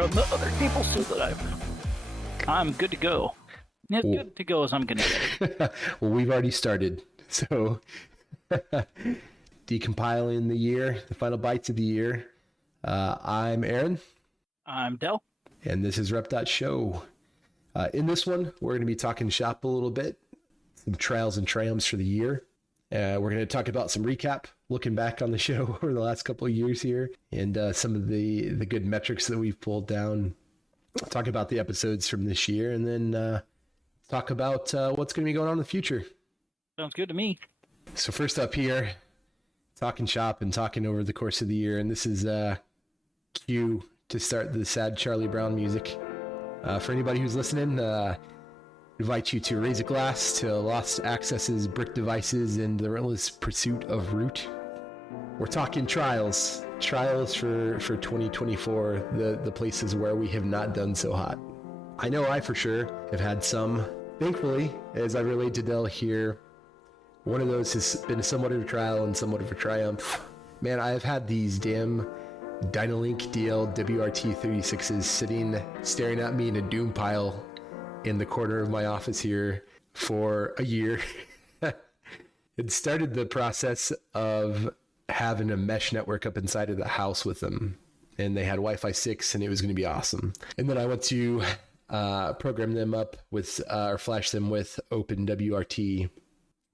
from the other people so that I'm good to go. As good to go as I'm going to get. Well, we've already started. So, decompiling the year, the final Bytes of the year. I'm Aaron. I'm Del. And this is repp.show. In this one, we're going to be talking shop a little bit, some trials and triumphs for the year. We're going to talk about some recap, looking back on the show over the last couple of years here, and some of the good metrics that we've pulled down. Talk about the episodes from this year, and then talk about what's going to be going on in the future. Sounds good to me. So first up here, talking shop and talking over the course of the year, and this is cue to start the sad Charlie Brown music. For anybody who's listening, invite you to raise a glass to lost accesses, brick devices, and the relentless pursuit of root. We're talking trials for 2024, the places where we have not done so hot. I know I for sure have had some. Thankfully, as I relayed to Del here, one of those has been somewhat of a trial and somewhat of a triumph. Man, I've had these damn Dynalink DL WRT36s sitting, staring at me in a doom pile in the corner of my office here for a year. It started the process of having a mesh network up inside of the house with them, and they had Wi-Fi 6, and it was going to be awesome. And then I went to program them up with or flash them with OpenWRT.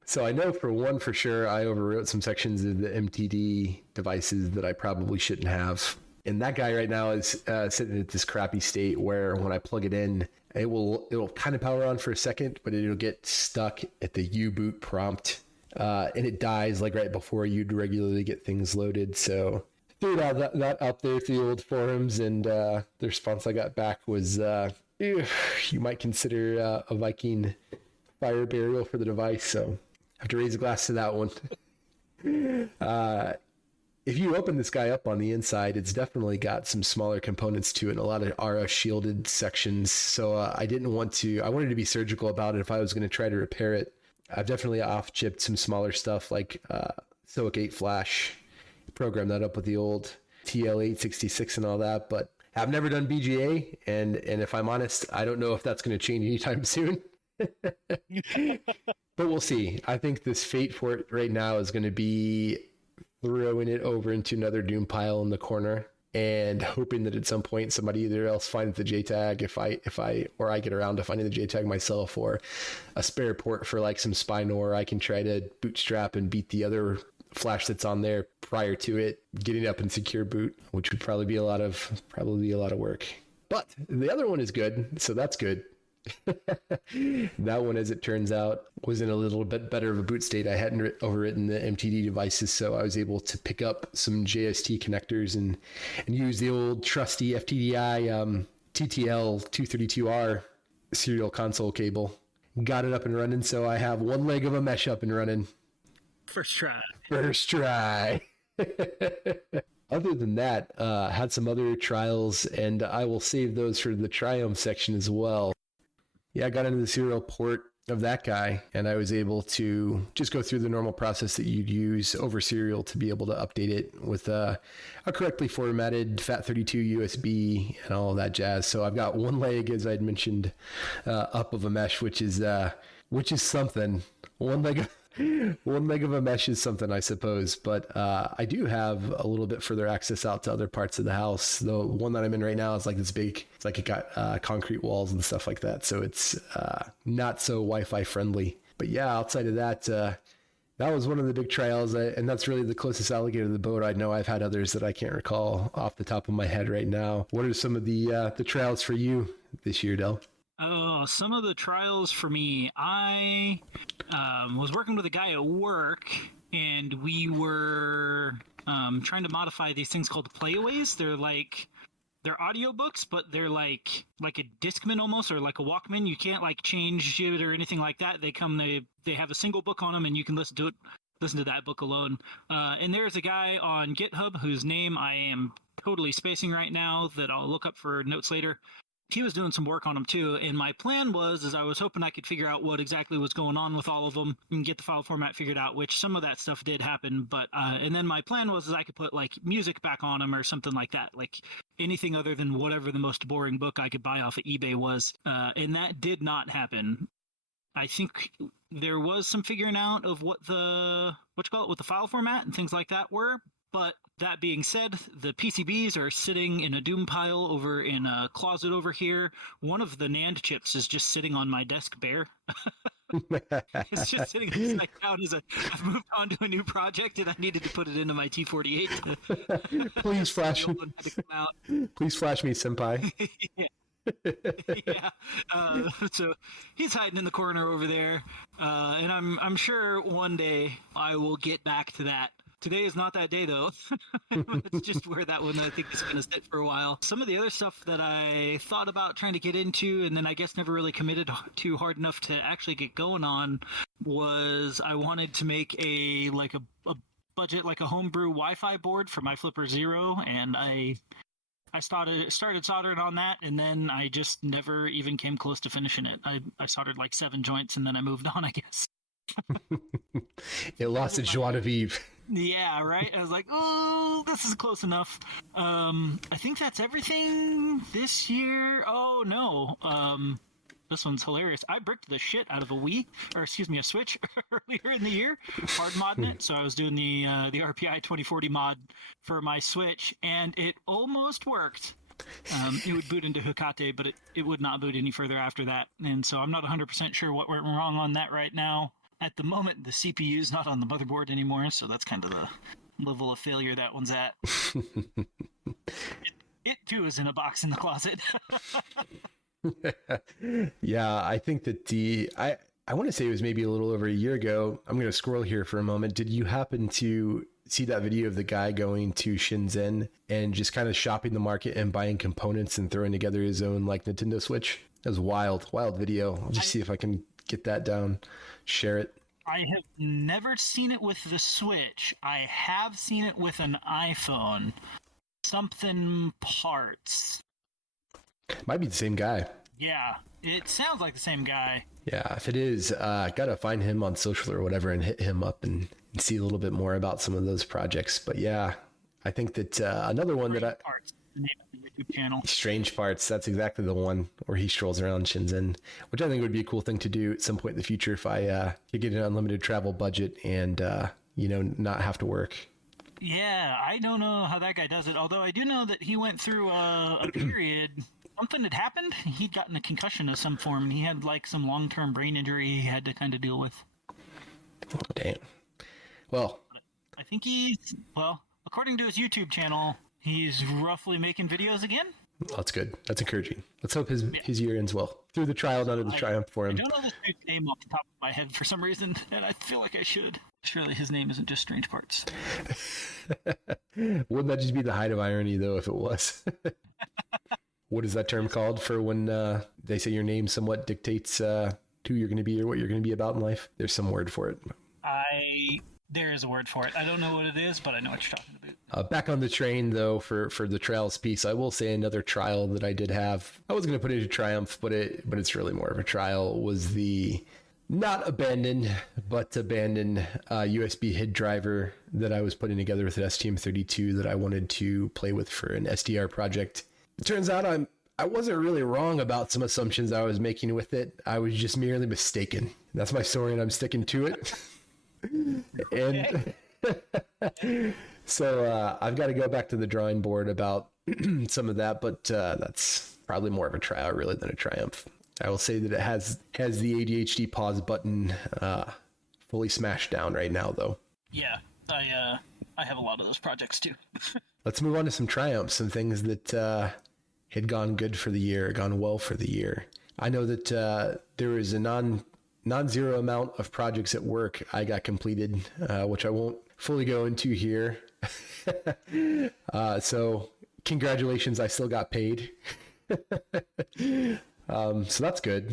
So I know for sure I overwrote some sections of the MTD devices that I probably shouldn't have. And that guy right now is sitting at this crappy state where when I plug it in, it'll kind of power on for a second, but it'll get stuck at the U-boot prompt. And it dies like right before you'd regularly get things loaded. So threw that out there through the old forums, and the response I got back was, you might consider a Viking fire burial for the device. So I have to raise a glass to that one. If you open this guy up on the inside, it's definitely got some smaller components to it and a lot of RF shielded sections. So I wanted to be surgical about it if I was going to try to repair it. I've definitely off-chipped some smaller stuff like SOIC 8 flash, programmed that up with the old TL866 and all that, but I've never done BGA, and if I'm honest, I don't know if that's going to change anytime soon. But we'll see. I think this fate for it right now is going to be throwing it over into another doom pile in the corner and hoping that at some point somebody either else finds the JTAG if I get around to finding the JTAG myself, or a spare port for like some Spinor. I can try to bootstrap and beat the other flash that's on there prior to it getting up in secure boot, which would probably be a lot of work. But the other one is good, so that's good. That one, as it turns out, was in a little bit better of a boot state. I hadn't overwritten the MTD devices, so I was able to pick up some JST connectors and use the old trusty FTDI TTL 232R serial console cable. Got it up and running, so I have one leg of a mesh up and running. First try. Other than that, had some other trials, and I will save those for the triumph section as well. Yeah, I got into the serial port of that guy, and I was able to just go through the normal process that you'd use over serial to be able to update it with a correctly formatted FAT32 USB and all of that jazz. So I've got one leg, as I'd mentioned, up of a mesh, which is something. One leg of a mesh is something, I suppose, but I do have a little bit further access out to other parts of the house. The one that I'm in right now is like this big, it's like it got concrete walls and stuff like that, so it's not so Wi-Fi friendly. But yeah, outside of that, that was one of the big trials, and that's really the closest alligator to the boat. I know I've had others that I can't recall off the top of my head right now. What are some of the trials for you this year, Del? Oh, some of the trials for me, I was working with a guy at work, and we were trying to modify these things called playaways. They're audiobooks, but they're like a Discman almost, or like a Walkman. You can't like change it or anything like that. They have a single book on them, and you can listen to that book alone. And there's a guy on GitHub whose name I am totally spacing right now that I'll look up for notes later. he was doing some work on them too. And my plan was I was hoping I could figure out what exactly was going on with all of them and get the file format figured out, which some of that stuff did happen. But and then my plan was I could put like music back on them or something like that, like anything other than whatever the most boring book I could buy off of eBay was. And that did not happen. I think there was some figuring out of what the file format and things like that were. But that being said, the PCBs are sitting in a doom pile over in a closet over here. One of the NAND chips is just sitting on my desk bare. It's just sitting upside down as I've moved on to a new project and I needed to put it into my T48. Please flash me. Please flash me, senpai. Yeah. So he's hiding in the corner over there. And I'm sure one day I will get back to that. Today is not that day, though. It's just where that one I think is going to sit for a while. Some of the other stuff that I thought about trying to get into and then I guess never really committed to hard enough to actually get going on was I wanted to make a budget, like a homebrew Wi-Fi board for my Flipper Zero, and I started soldering on that, and then I just never even came close to finishing it. I soldered like 7 joints, and then I moved on, I guess. It lost its joie de vivre. Yeah, right? I was like, oh, this is close enough. I think that's everything this year. Oh, no. This one's hilarious. I bricked the shit out of a Switch earlier in the year, hard modding it. So I was doing the RPI 2040 mod for my Switch, and it almost worked. It would boot into Hokate, but it would not boot any further after that. And so I'm not 100% sure what went wrong on that right now. At the moment, the CPU is not on the motherboard anymore, so that's kind of the level of failure that one's at. It too is in a box in the closet. Yeah, I think that I want to say it was maybe a little over a year ago. I'm going to scroll here for a moment. Did you happen to see that video of the guy going to Shenzhen and just kind of shopping the market and buying components and throwing together his own like Nintendo Switch? That was wild video. I'll just see if I can get that down, share it. I have never seen it with the Switch. I have seen it with an iPhone. Something parts. Might be the same guy. Yeah, it sounds like the same guy. Yeah, if it is, gotta find him on social or whatever and hit him up and see a little bit more about some of those projects. But yeah, I think that another one that Parts, the name of the YouTube channel. Strange Parts, that's exactly the one where he strolls around Shenzhen, which I think would be a cool thing to do at some point in the future if I could get an unlimited travel budget and not have to work. Yeah, I don't know how that guy does it, although I do know that he went through a period. Something had happened. He'd gotten a concussion of some form, and he had like some long-term brain injury he had to kind of deal with. Oh, damn. Well, I think according to his YouTube channel, he's roughly making videos again. That's good. That's encouraging. Let's hope his year ends well. Through the trial, not of the triumph for him. I don't know this dude's name off the top of my head for some reason, and I feel like I should. Surely his name isn't just Strange Parts. Wouldn't that just be the height of irony, though, if it was? What is that term called for when they say your name somewhat dictates who you're going to be or what you're going to be about in life? There's some word for it. There is a word for it. I don't know what it is, but I know what you're talking about. Back on the train, though, for the trials piece, I will say another trial that I did have. I was going to put it into Triumph, but it's really more of a trial. Was the not abandoned, but abandoned USB HID driver that I was putting together with an STM32 that I wanted to play with for an SDR project. It turns out I wasn't really wrong about some assumptions I was making with it. I was just merely mistaken. That's my story, and I'm sticking to it. And so I've got to go back to the drawing board about some of that, but that's probably more of a trial really than a triumph. I will say that it has the ADHD pause button fully smashed down right now, though. Yeah, I have a lot of those projects too. Let's move on to some triumphs, some things that had gone good for the year, gone well for the year. I know that there was a non-zero amount of projects at work I got completed, which I won't fully go into here. So congratulations, I still got paid. So that's good.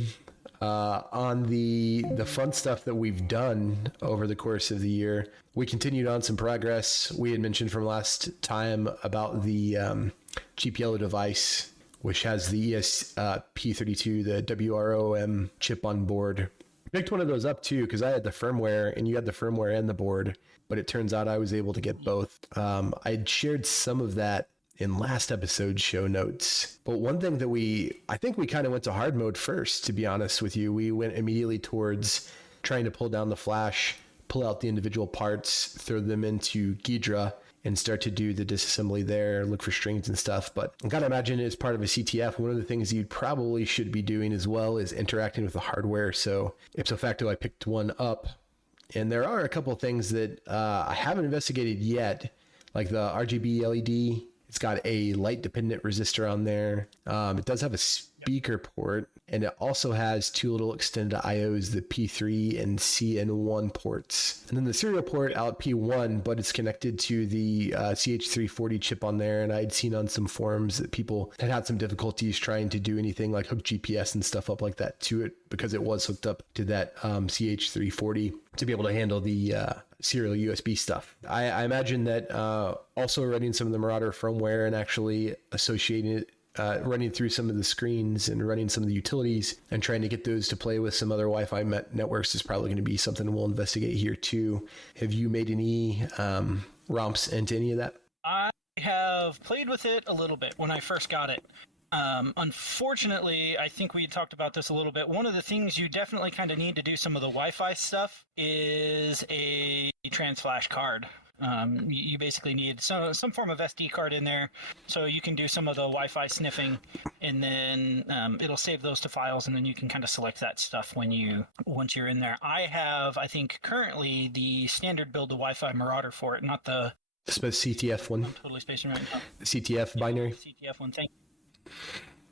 On the fun stuff that we've done over the course of the year, we continued on some progress. We had mentioned from last time about the cheap yellow device which has the ESP32, the WROM chip on board. Picked one of those up too because I had the firmware and you had the firmware and the board, but it turns out I was able to get both. I'd shared some of that in last episode's show notes, but one thing that I think we kind of went to hard mode first, to be honest with you. We went immediately towards trying to pull down the flash, pull out the individual parts, throw them into Ghidra, and start to do the disassembly there, look for strings and stuff. But I gotta imagine as part of a CTF, one of the things you probably should be doing as well is interacting with the hardware. So ipso facto, I picked one up. And there are a couple of things that I haven't investigated yet, like the RGB LED. It's got a light dependent resistor on there. It does have a speaker port, and it also has two little extended IOs, the P3 and CN1 ports. And then the serial port out P1, but it's connected to the CH340 chip on there. And I'd seen on some forums that people had some difficulties trying to do anything like hook GPS and stuff up like that to it, because it was hooked up to that CH340 to be able to handle the serial USB stuff. I imagine that also running some of the Marauder firmware and actually associating it, running through some of the screens and running some of the utilities and trying to get those to play with some other Wi-Fi networks is probably going to be something we'll investigate here too. Have you made any romps into any of that? I have played with it a little bit when I first got it. Unfortunately, I think we had talked about this a little bit. One of the things you definitely kind of need to do some of the Wi-Fi stuff is a trans flash card. You basically need some form of SD card in there so you can do some of the Wi-Fi sniffing, and then it'll save those to files, and then you can kind of select that stuff once you're in there. I have, I think, currently the standard build of Wi-Fi Marauder for it, not the CTF one. I'm totally spacing right now. The CTF binary. CTF one, thank you.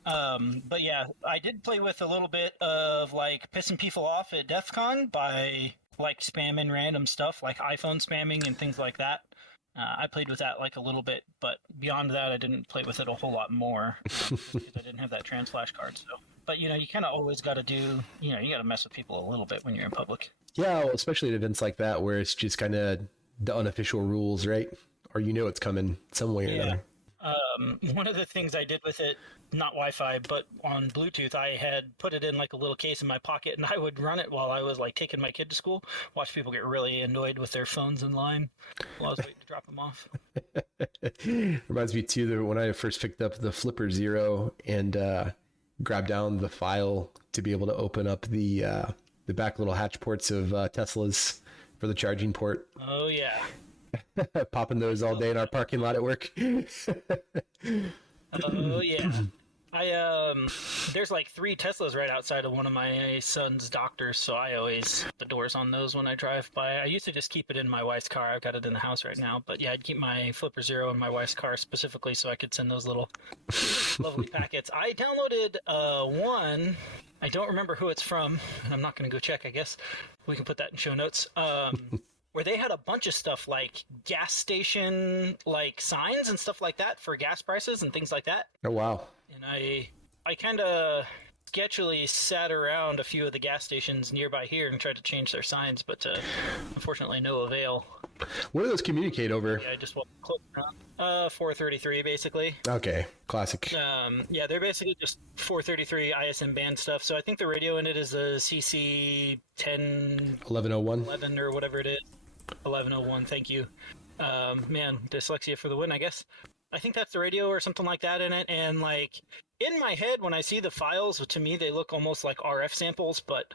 But yeah, I did play with a little bit of like pissing people off at DEF CON by like spamming random stuff, like iPhone spamming and things like that. I played with that like a little bit, but beyond that, I didn't play with it a whole lot more because I didn't have that trans flash card. So, but you kind of always got to do, you got to mess with people a little bit when you're in public. Yeah, well, especially at events like that where it's just kind of the unofficial rules, right? Or it's coming some way or another. One of the things I did with it, not Wi-Fi, but on Bluetooth, I had put it in like a little case in my pocket, and I would run it while I was like taking my kid to school. Watch people get really annoyed with their phones in line while I was waiting to drop them off. Reminds me too that when I first picked up the Flipper Zero and grabbed down the file to be able to open up the back little hatch ports of Teslas for the charging port. Oh yeah. Popping those all day in our parking lot at work. Oh yeah. There's like 3 Teslas right outside of one of my son's doctors, so I always the doors on those when I drive by. I used to just keep it in my wife's car. I've got it in the house right now, but yeah, I'd keep my Flipper Zero in my wife's car specifically so I could send those little lovely packets. I downloaded one. I don't remember who it's from, and I'm not going to go check. I guess we can put that in show notes. Where they had a bunch of stuff like gas station like signs and stuff like that for gas prices and things like that. Oh wow. And I kind of sketchily sat around a few of the gas stations nearby here and tried to change their signs, but unfortunately no avail. What do those communicate over? Yeah, I just won't click around. 433 basically. Okay, classic. Yeah, they're basically just 433 ISM band stuff. So I think the radio in it is a CC 1101 11 or whatever it is. 1101, thank you. Man, dyslexia for the win, I guess. I think that's the radio or something like that in it. And like in my head, when I see the files, to me they look almost like RF samples, but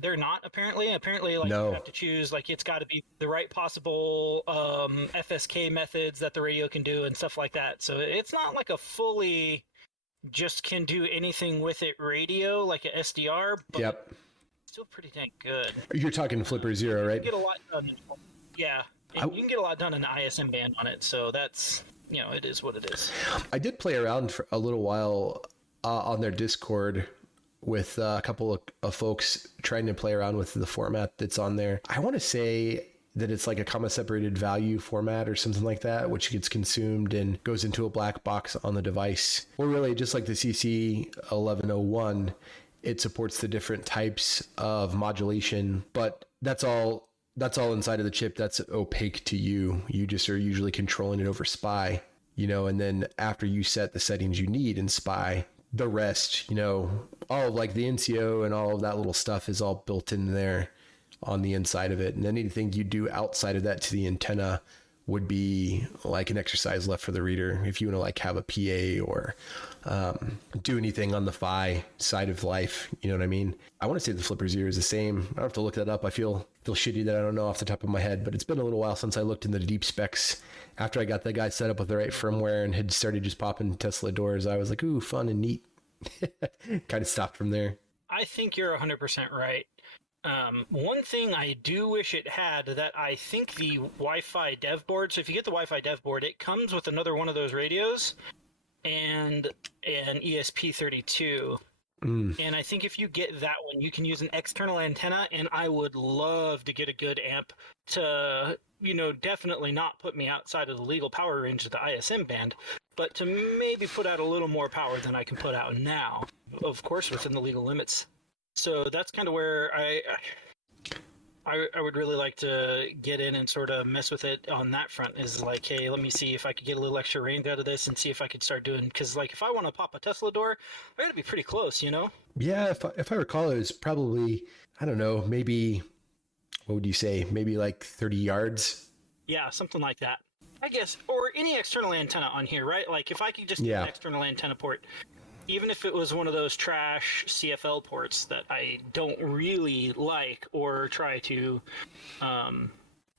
they're not apparently. Apparently, like no. You have to choose, like it's got to be the right possible FSK methods that the radio can do and stuff like that. So it's not like a fully just can do anything with it radio like an SDR, but yep. Still pretty dang good. You're talking Flipper Zero, right? You can get a lot done. Yeah, you can get a lot done in the ISM band on it. So that's, it is what it is. I did play around for a little while on their Discord with a couple of folks trying to play around with the format that's on there. I want to say that it's like a comma separated value format or something like that, which gets consumed and goes into a black box on the device. Or really just like the CC 1101, it supports the different types of modulation, but that's all inside of the chip. That's opaque to you. You just are usually controlling it over SPI. and then after you set the settings you need in SPI, the rest, all of like the NCO and all of that little stuff is all built in there on the inside of it. And anything you do outside of that to the antenna would be like an exercise left for the reader. If you want to like have a PA or do anything on the PHY side of life, you know what I mean? I want to say the Flipper Zero is the same. I don't have to look that up. I feel shitty that I don't know off the top of my head, but it's been a little while since I looked in the deep specs. After I got the guy set up with the right firmware and had started just popping Tesla doors, I was like, ooh, fun and neat. Kind of stopped from there. I think you're 100% right. One thing I do wish it had that I think the Wi-Fi dev board, so if you get the Wi-Fi dev board, it comes with another one of those radios and an ESP32. And I think if you get that one, you can use an external antenna, and I would love to get a good amp to, definitely not put me outside of the legal power range of the ISM band, but to maybe put out a little more power than I can put out now, of course, within the legal limits. So that's kind of where I would really like to get in and sort of mess with it on that front, is like, hey, let me see if I could get a little extra range out of this and see if I could start doing, because like if I want to pop a Tesla door, I gotta be pretty close, Yeah, if I recall, it was probably, I don't know, maybe, what would you say, maybe like 30 yards? Yeah, something like that. I guess, or any external antenna on here, right? Like if I could just get an external antenna port, even if it was one of those trash CFL ports that I don't really like or try to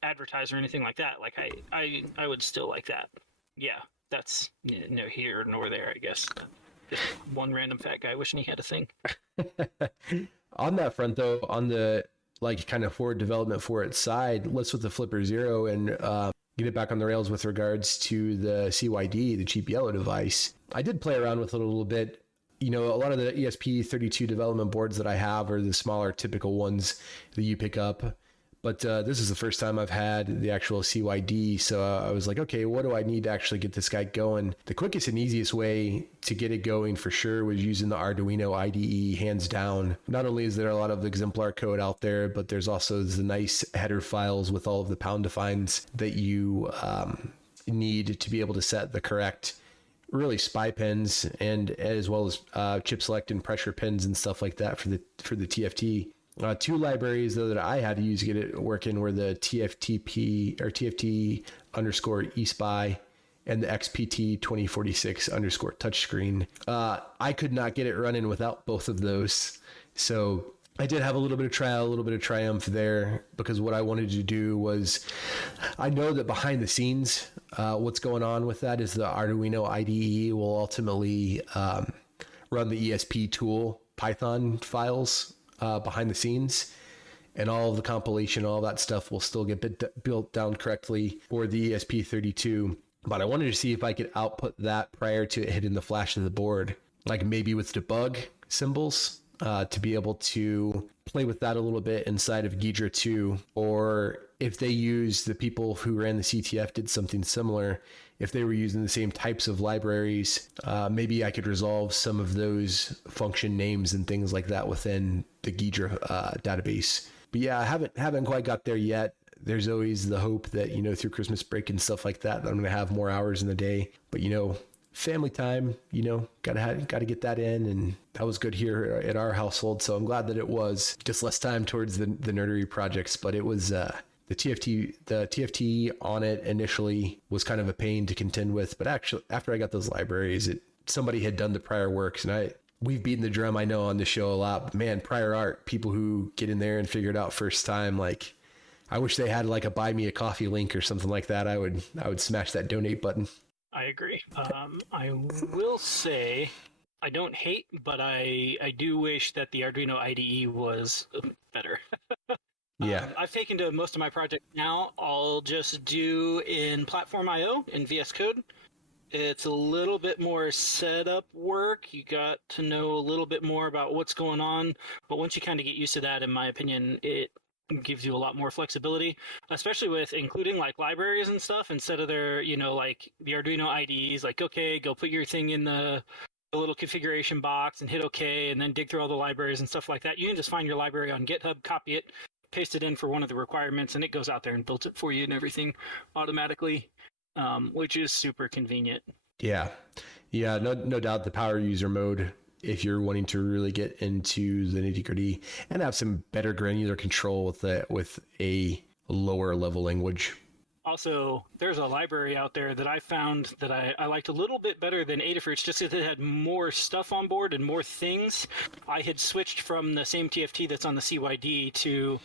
advertise or anything like that, like I would still like that. Yeah, that's no here nor there, I guess. Just one random fat guy wishing he had a thing. On that front, though, on the like kind of forward development for its side, let's with the Flipper Zero and get it back on the rails with regards to the CYD, the cheap yellow device. I did play around with it a little bit. A lot of the ESP32 development boards that I have are the smaller typical ones that you pick up. But this is the first time I've had the actual CYD. So I was like, okay, what do I need to actually get this guy going? The quickest and easiest way to get it going for sure was using the Arduino IDE, hands down. Not only is there a lot of exemplar code out there, but there's also the nice header files with all of the pound defines that you need to be able to set the correct really SPI pins, and as well as chip select and pressure pins and stuff like that for the TFT. Two libraries though that I had to use to get it working were the TFTP or TFT underscore eSPI and the XPT 2046 underscore touchscreen. I could not get it running without both of those. So I did have a little bit of trial, a little bit of triumph there, because what I wanted to do was, I know that behind the scenes, what's going on with that is the Arduino IDE will ultimately run the ESP tool Python files behind the scenes, and all of the compilation, all that stuff will still get built down correctly for the ESP32. But I wanted to see if I could output that prior to it hitting the flash of the board, like maybe with debug symbols. To be able to play with that a little bit inside of Ghidra 2, or if they use the people who ran the CTF did something similar, if they were using the same types of libraries, maybe I could resolve some of those function names and things like that within the Ghidra database. But yeah, I haven't quite got there yet. There's always the hope that, through Christmas break and stuff like that, I'm going to have more hours in the day. But, family time, gotta get that in, and that was good here at our household. So I'm glad that it was just less time towards the nerdery projects, but it was the TFT on it initially was kind of a pain to contend with. But actually, after I got those libraries, somebody had done the prior works, and we've beaten the drum, I know, on the show a lot. But man, prior art, people who get in there and figure it out first time, like, I wish they had like a buy me a coffee link or something like that. I would smash that donate button. I agree. I will say I don't hate, but I do wish that the Arduino IDE was better. Yeah. I've taken to most of my projects now. I'll just do in Platform IO in VS Code. It's a little bit more setup work. You got to know a little bit more about what's going on. But once you kind of get used to that, in my opinion, it gives you a lot more flexibility, especially with including like libraries and stuff instead of their, like the Arduino IDEs, like, okay, go put your thing in the little configuration box and hit okay, and then dig through all the libraries and stuff like that. You can just find your library on GitHub, copy it, paste it in for one of the requirements, and it goes out there and builds it for you and everything automatically. which is super convenient. Yeah. Yeah, no doubt the power user mode, if you're wanting to really get into the nitty-gritty and have some better granular control with a lower level language. Also, there's a library out there that I found that I liked a little bit better than Adafruits, just because it had more stuff on board and more things. I had switched from the same TFT that's on the CYD to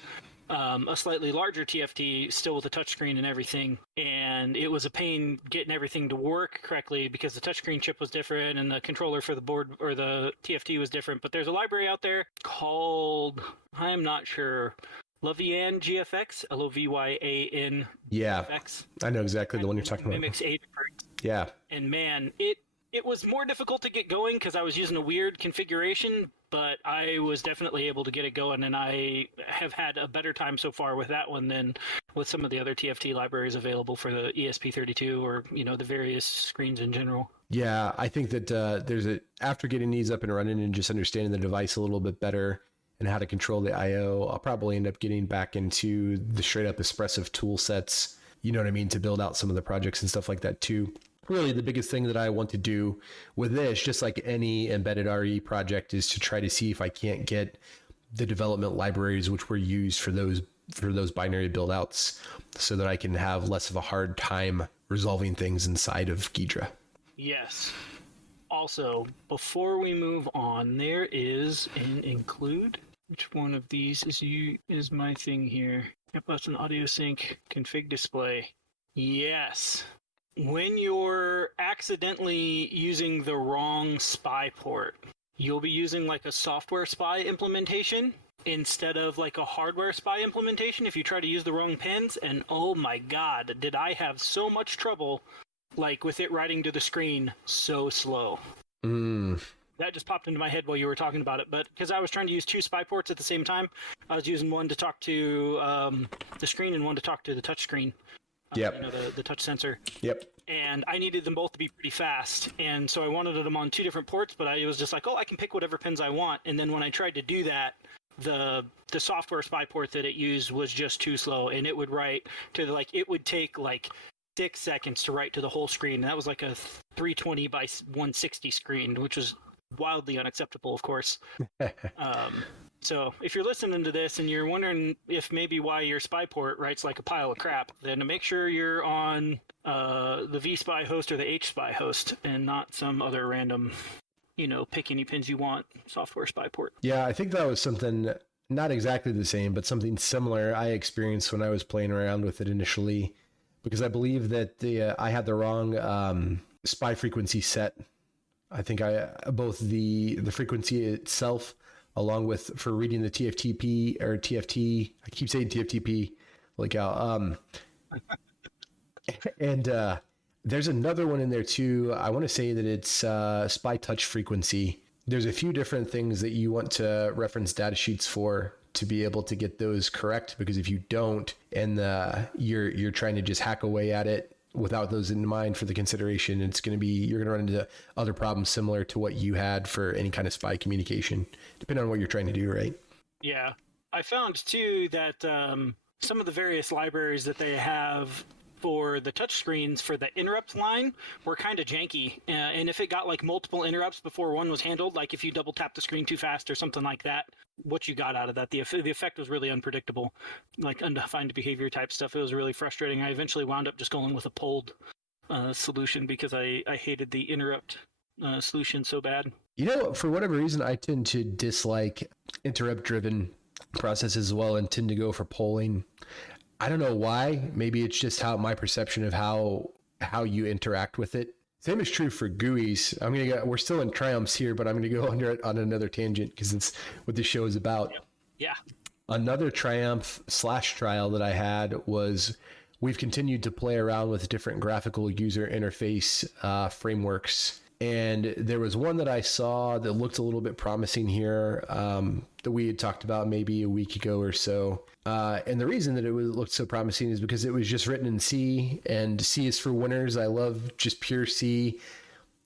a slightly larger TFT, still with a touchscreen and everything. And it was a pain getting everything to work correctly because the touchscreen chip was different and the controller for the board or the TFT was different. But there's a library out there called, I'm not sure, Lovyan GFX, Lovyan Yeah, GFX. I know exactly the one you're talking about. Mimics Adafruits. Yeah. And man, it was more difficult to get going because I was using a weird configuration, but I was definitely able to get it going, and I have had a better time so far with that one than with some of the other TFT libraries available for the ESP32 or, the various screens in general. Yeah, I think that after getting these up and running and just understanding the device a little bit better and how to control the I/O, I'll probably end up getting back into the straight up Espressif tool sets, you know what I mean, to build out some of the projects and stuff like that too. Really, the biggest thing that I want to do with this, just like any embedded RE project, is to try to see if I can't get the development libraries which were used for those binary build outs so that I can have less of a hard time resolving things inside of Ghidra. Yes. Also, before we move on, there is an include. Which one of these is my thing here? Yep, that's an audio sync config display. Yes. When you're accidentally using the wrong SPI port, you'll be using like a software SPI implementation instead of like a hardware SPI implementation if you try to use the wrong pins. And oh my god, did I have so much trouble like with it writing to the screen so slow. That just popped into my head while you were talking about it, but because I was trying to use two SPI ports at the same time, I was using one to talk to the screen and one to talk to the touch screen. Yep. The touch sensor. Yep. And I needed them both to be pretty fast, and so I wanted them on two different ports, but I was just like, I can pick whatever pins I want. And then when I tried to do that, the software SPI port that it used was just too slow, and it would write to it would take 6 seconds to write to the whole screen, and that was like a 320 by 160 screen, which was wildly unacceptable, of course. So if you're listening to this and you're wondering if maybe why your SPI port writes like a pile of crap, then make sure you're on the vSpy host or the HSpy host and not some other random, pick any pins you want software SPI port. Yeah, I think that was something not exactly the same, but something similar I experienced when I was playing around with it initially, because I believe that I had the wrong SPI frequency set. I think both the frequency itself, along with for reading the TFTP or TFT. I keep saying TFTP, and there's another one in there too. I want to say that it's SPI touch frequency. There's a few different things that you want to reference data sheets for to be able to get those correct, because if you don't, and you're trying to just hack away at it without those in mind for the consideration, you're going to run into other problems similar to what you had for any kind of SPI communication, depending on what you're trying to do, right? Yeah. I found too that some of the various libraries that they have for the touchscreens for the interrupt line were kind of janky. And if it got multiple interrupts before one was handled, like if you double tap the screen too fast or something like that, what you got out of that, the effect was really unpredictable, like undefined behavior type stuff. It was really frustrating. I eventually wound up just going with a pulled solution because I hated the interrupt solution so bad. For whatever reason, I tend to dislike interrupt-driven processes as well and tend to go for polling. I don't know why. Maybe it's just my perception of how you interact with it. Same is true for GUIs. We're still in triumphs here, but I'm gonna go on another tangent because it's what this show is about. Yeah. Another triumph / trial that I had was we've continued to play around with different graphical user interface frameworks. And there was one that I saw that looked a little bit promising here that we had talked about maybe a week ago or so. And the reason that it looked so promising is because it was just written in C, and C is for winners. I love just pure C.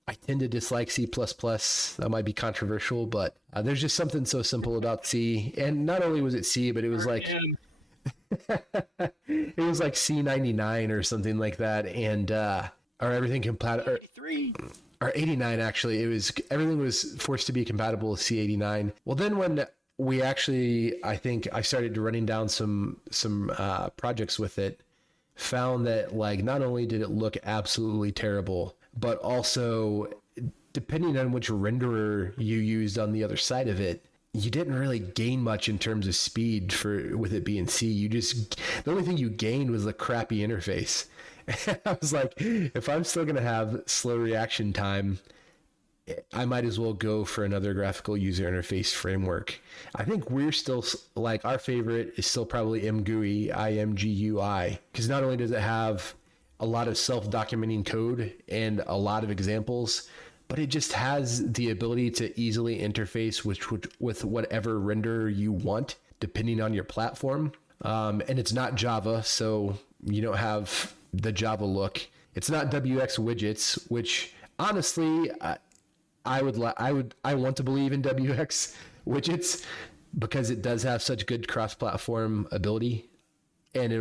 I tend to dislike C++. That might be controversial, but there's just something so simple about C. And not only was it C, but it was It was like C99 or something like that, and or everything compatible. Or 89 actually. It was everything was forced to be compatible with C89. Well, then when we actually, I think I started running down some projects with it, found that like not only did it look absolutely terrible, but also depending on which renderer you used on the other side of it, you didn't really gain much in terms of speed with it being C. The only thing you gained was a crappy interface. And I was like, if I'm still going to have slow reaction time, I might as well go for another graphical user interface framework. I think we're still like our favorite is still probably MGUI, IMGUI, because not only does it have a lot of self-documenting code and a lot of examples, but it just has the ability to easily interface with whatever renderer you want, depending on your platform. And it's not Java, so you don't have the Java look. It's not WX widgets, which honestly, I want to believe in WX widgets because it does have such good cross-platform ability, and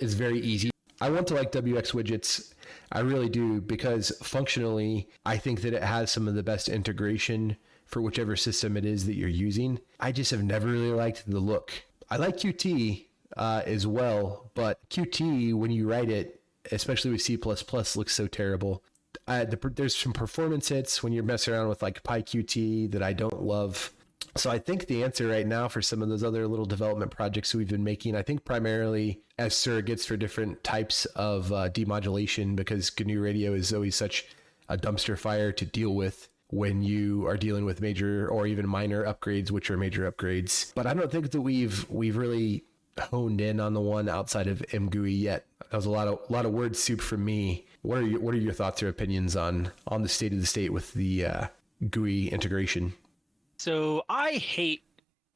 it's very easy. I want to like WX widgets. I really do, because functionally, I think that it has some of the best integration for whichever system it is that you're using. I just have never really liked the look. I like Qt as well, but Qt, when you write it, especially with C++, looks so terrible. There's some performance hits when you're messing around with like PyQt that I don't love. So I think the answer right now for some of those other little development projects we've been making, I think primarily as surrogates for different types of demodulation, because GNU Radio is always such a dumpster fire to deal with when you are dealing with major or even minor upgrades, which are major upgrades. But I don't think that we've really honed in on the one outside of MGUI yet. That was a lot of word soup from me. What are your thoughts or opinions on the state of the state with the GUI integration? So I hate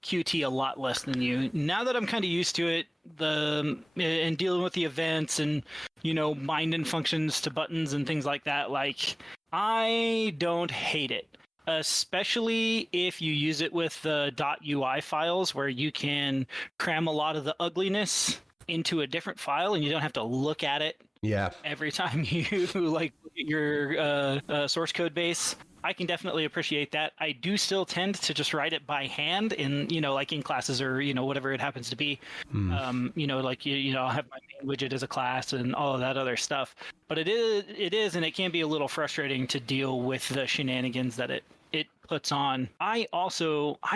Qt a lot less than you. Now that I'm kind of used to it, and dealing with the events and, binding functions to buttons and things like that, like, I don't hate it. Especially if you use it with the .ui files, where you can cram a lot of the ugliness into a different file and you don't have to look at it every time you look at your source code base. I can definitely appreciate that. I do still tend to just write it by hand in, like in classes or, whatever it happens to be. I'll have my main widget as a class and all of that other stuff. But it is, and it can be a little frustrating to deal with the shenanigans that it puts on. I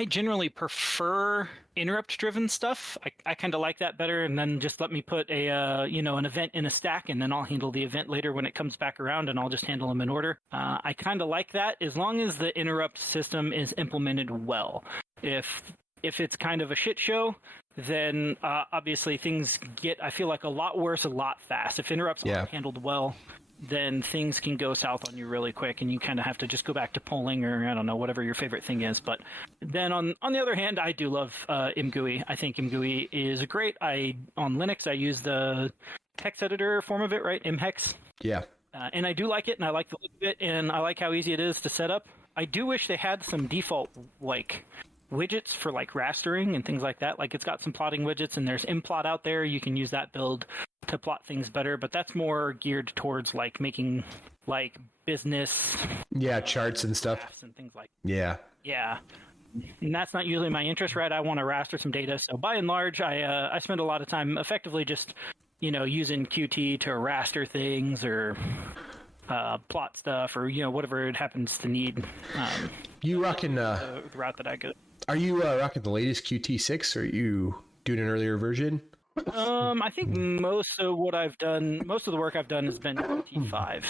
generally prefer interrupt-driven stuff. I kind of like that better, and then just let me put an event in a stack, and then I'll handle the event later when it comes back around, and I'll just handle them in order. I kind of like that as long as the interrupt system is implemented well. If it's kind of a shit show, then obviously things get, I feel like, a lot worse a lot fast. If interrupts aren't handled well, then things can go south on you really quick, and you kind of have to just go back to polling, or I don't know, whatever your favorite thing is. But then on the other hand, I do love MGUI. I think MGUI is great. On Linux, I use the text editor form of it, right? mhex. Yeah. And I do like it, and I like the look of it, and I like how easy it is to set up. I do wish they had some default, like, widgets for, like, rastering and things like that. Like, it's got some plotting widgets, and there's mplot out there. You can use that build to plot things better, but that's more geared towards, like, making, like, business charts and stuff and things like yeah and that's not usually my interest, right? I want to raster some data, so by and large I spend a lot of time effectively just using Qt to raster things or plot stuff, or whatever it happens to need. You rocking the route that I could. Are you rocking the latest Qt6, or are you doing an earlier version? I think most of the work I've done has been Qt5.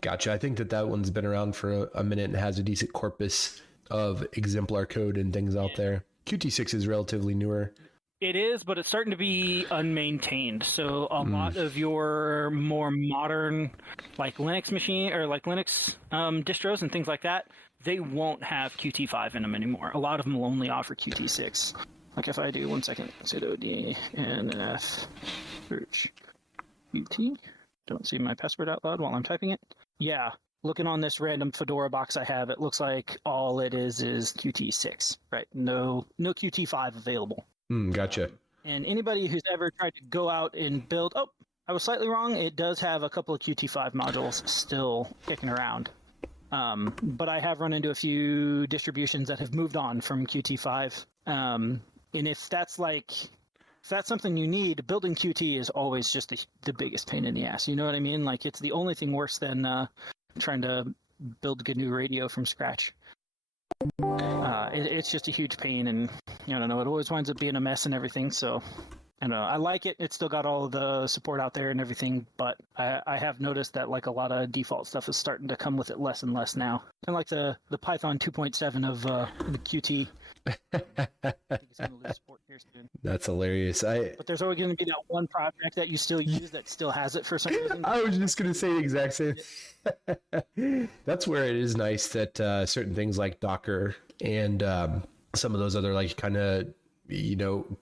Gotcha. I think that one's been around for a minute and has a decent corpus of exemplar code and things out there. Qt6 is relatively newer. It is, but it's starting to be unmaintained. So a lot of your more modern, like Linux machine or like Linux distros and things like that, they won't have Qt5 in them anymore. A lot of them will only offer Qt6. Like if I do, 1 second, sudo dnf search Qt. Don't see my password out loud while I'm typing it. Yeah, looking on this random Fedora box I have, it looks like all it is Qt6, right? No Qt5 available. Gotcha. And anybody who's ever tried to go out and build, oh, I was slightly wrong. It does have a couple of Qt5 modules still kicking around. But I have run into a few distributions that have moved on from Qt5. And if that's something you need, building Qt is always just the biggest pain in the ass. You know what I mean? Like, it's the only thing worse than trying to build GNU Radio from scratch. It's just a huge pain, and I don't know, it always winds up being a mess and everything. So I don't know. I like it. It's still got all of the support out there and everything, but I have noticed that like a lot of default stuff is starting to come with it less and less now. Kind of like the Python 2.7 of the Qt. I think it's going to lose support here soon. That's hilarious. But there's always going to be that one project that you still use that still has it for some reason. I was just going to say the exact same. That's where it is nice that certain things like Docker and some of those other like kind of,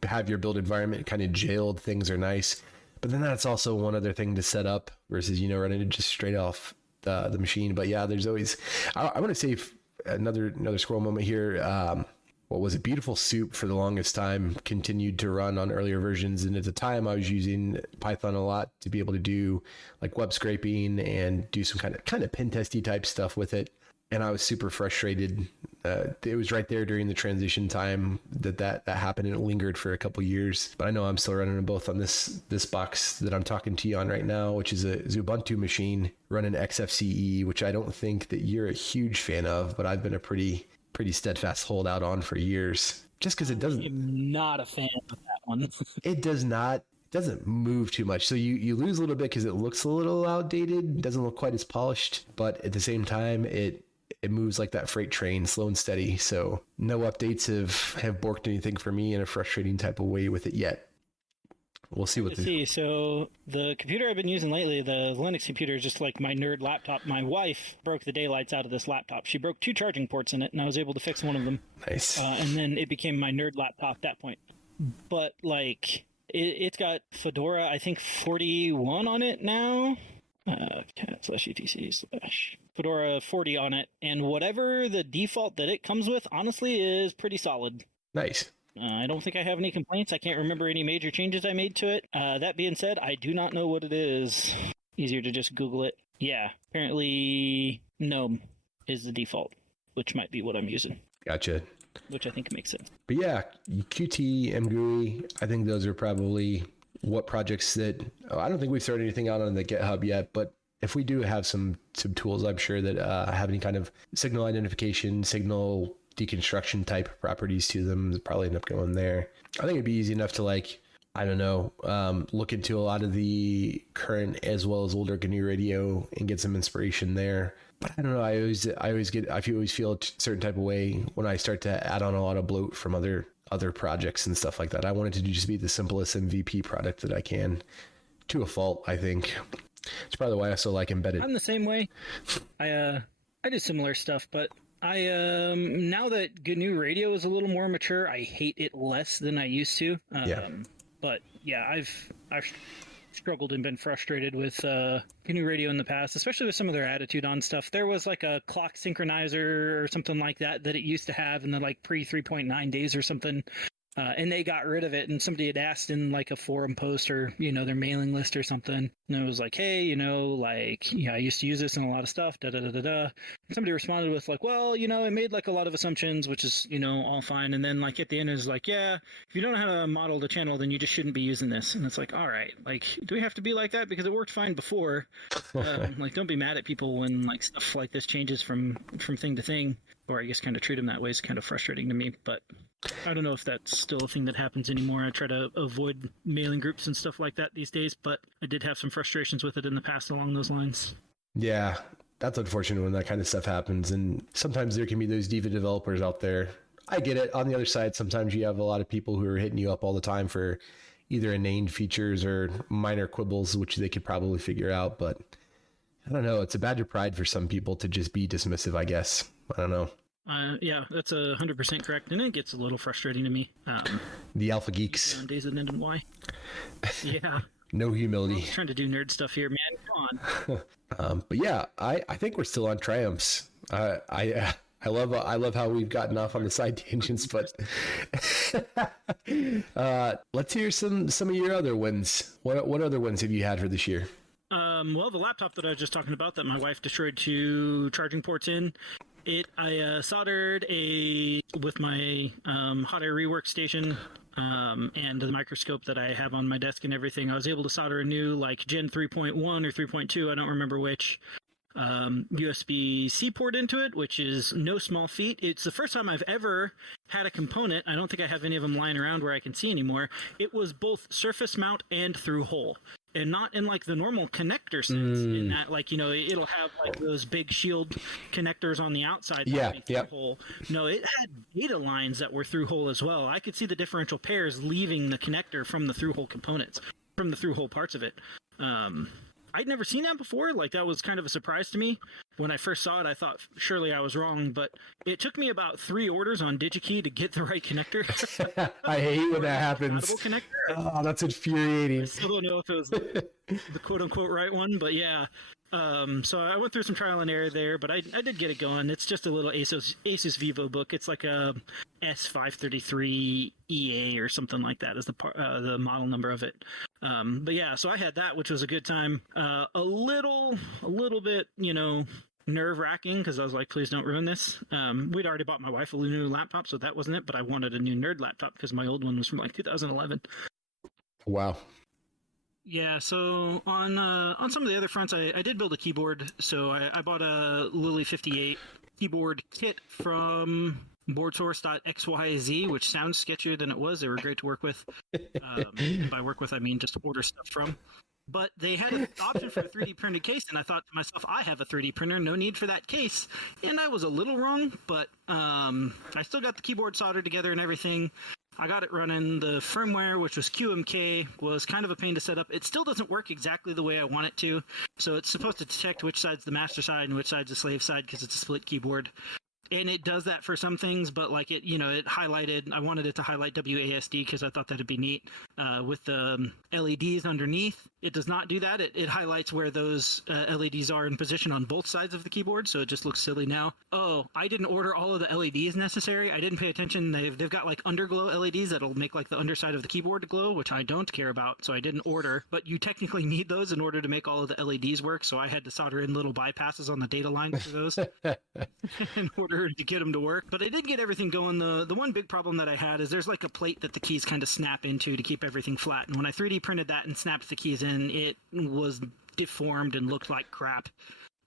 have your build environment kind of jailed things are nice. But then that's also one other thing to set up versus, running it just straight off the machine. But yeah, there's always, I want to say another scroll moment here. What was it? Beautiful Soup for the longest time continued to run on earlier versions. And at the time I was using Python a lot to be able to do like web scraping and do some kind of pen testy type stuff with it. And I was super frustrated. It was right there during the transition time that happened, and it lingered for a couple years. But I know I'm still running them both on this box that I'm talking to you on right now, which is a Ubuntu machine running XFCE, which I don't think that you're a huge fan of, but I've been a pretty steadfast holdout on for years. Just because it doesn't. I'm not a fan of that one. It doesn't move too much. So you lose a little bit because it looks a little outdated, doesn't look quite as polished, but at the same time, it moves like that freight train, slow and steady. So no updates have borked anything for me in a frustrating type of way with it yet. We'll see So the computer I've been using lately, the Linux computer, is just like my nerd laptop. My wife broke the daylights out of this laptop. She broke 2 charging ports in it, and I was able to fix one of them. Nice. And then it became my nerd laptop at that point. But like, it's got Fedora, I think 41 on it now. /etc/Fedora 40 on it, and whatever the default that it comes with, honestly, is pretty solid. Nice. I don't think I have any complaints. I can't remember any major changes I made to it. That being said, I do not know what it is. Easier to just Google it. Yeah, apparently GNOME is the default, which might be what I'm using. Gotcha. Which I think makes sense. But yeah, Qt, MGUI, I think those are probably what projects that I don't think we've started anything out on the GitHub yet, but if we do have some tools, I'm sure that have any kind of signal identification, signal deconstruction type properties to them, probably end up going there. I think it'd be easy enough to look into a lot of the current as well as older GNU Radio and get some inspiration there. But I don't know. I always feel a certain type of way when I start to add on a lot of bloat from other projects and stuff like that. I want it to just be the simplest MVP product that I can, to a fault, I think. It's probably why I so like embedded. I'm the same way. I do similar stuff, but I now that GNU Radio is a little more mature, I hate it less than I used to. But yeah, I've struggled and been frustrated with GNU Radio in the past, especially with some of their attitude on stuff. There was like a clock synchronizer or something like that it used to have in the like pre 3.9 days or something. And they got rid of it, and somebody had asked in like a forum post or, their mailing list or something. And it was like, hey, I used to use this in a lot of stuff, And somebody responded with like, well, it made like a lot of assumptions, which is, all fine. And then like at the end is like, yeah, if you don't know how to model the channel, then you just shouldn't be using this. And it's like, all right, like, do we have to be like that? Because it worked fine before. Like, don't be mad at people when like stuff like this changes from thing to thing, or I guess kind of treat them that way is kind of frustrating to me. But I don't know if that's still a thing that happens anymore. I try to avoid mailing groups and stuff like that these days, but I did have some frustrations with it in the past along those lines. Yeah, that's unfortunate when that kind of stuff happens. And sometimes there can be those diva developers out there. I get it. On the other side, sometimes you have a lot of people who are hitting you up all the time for either inane features or minor quibbles, which they could probably figure out. But I don't know. It's a badge of pride for some people to just be dismissive, I guess. I don't know. Yeah, that's 100% correct, and it gets a little frustrating to me. The alpha geeks. Days that end in Y. Yeah. No humility. I'm trying to do nerd stuff here, man. Come on. But yeah, I think we're still on triumphs. I I love how we've gotten off on the side tangents, but let's hear some of your other wins. What other wins have you had for this year? Well, the laptop that I was just talking about that my wife destroyed 2 charging ports in, I soldered with my hot air rework station and the microscope that I have on my desk and everything. I was able to solder a new Gen 3.1 or 3.2, I don't remember which, USB-C port into it, which is no small feat. It's the first time I've ever had a component, I don't think I have any of them lying around where I can see anymore. It was both surface mount and through hole. And not in the normal connector sense, in that it'll have those big shield connectors on the outside. Hole. No, it had data lines that were through hole as well. I could see the differential pairs leaving the connector from the through hole components, from the through hole parts of it. I'd never seen that before. That was kind of a surprise to me. When I first saw it, I thought surely I was wrong, but it took me about 3 orders on DigiKey to get the right connector. I hate when that happens. Oh, that's infuriating. I still don't know if it was the quote-unquote right one, but yeah. So I went through some trial and error there, but I did get it going. It's just a little Asus Vivo book. It's like a S533 EA or something like that is the model number of it. But yeah, so I had that, which was a good time. A little bit, nerve-wracking because I was like, please don't ruin this. We'd already bought my wife a new laptop, so that wasn't it, but I wanted a new nerd laptop because my old one was from 2011. Wow. Yeah, so on some of the other fronts, I did build a keyboard. So I bought a Lily 58 keyboard kit from boardsource.xyz, which sounds sketchier than it was. They were great to work with. And by work with, I mean just to order stuff from. But they had an option for a 3D printed case, and I thought to myself, I have a 3D printer, no need for that case. And I was a little wrong, but I still got the keyboard soldered together and everything. I got it running. The firmware, which was QMK, was kind of a pain to set up. It still doesn't work exactly the way I want it to. So it's supposed to detect which side's the master side and which side's the slave side because it's a split keyboard. And it does that for some things, but it highlighted, I wanted it to highlight WASD because I thought that'd be neat. With the LEDs underneath, it does not do that. It highlights where those LEDs are in position on both sides of the keyboard, so it just looks silly now. Oh, I didn't order all of the LEDs necessary. I didn't pay attention. They've got underglow LEDs that'll make the underside of the keyboard to glow, which I don't care about, so I didn't order. But you technically need those in order to make all of the LEDs work, so I had to solder in little bypasses on the data lines for those in order to get them to work. But I did get everything going. The one big problem that I had is there's a plate that the keys kind of snap into to keep everything flat. And when I 3D printed that and snapped the keys in, it was deformed and looked like crap.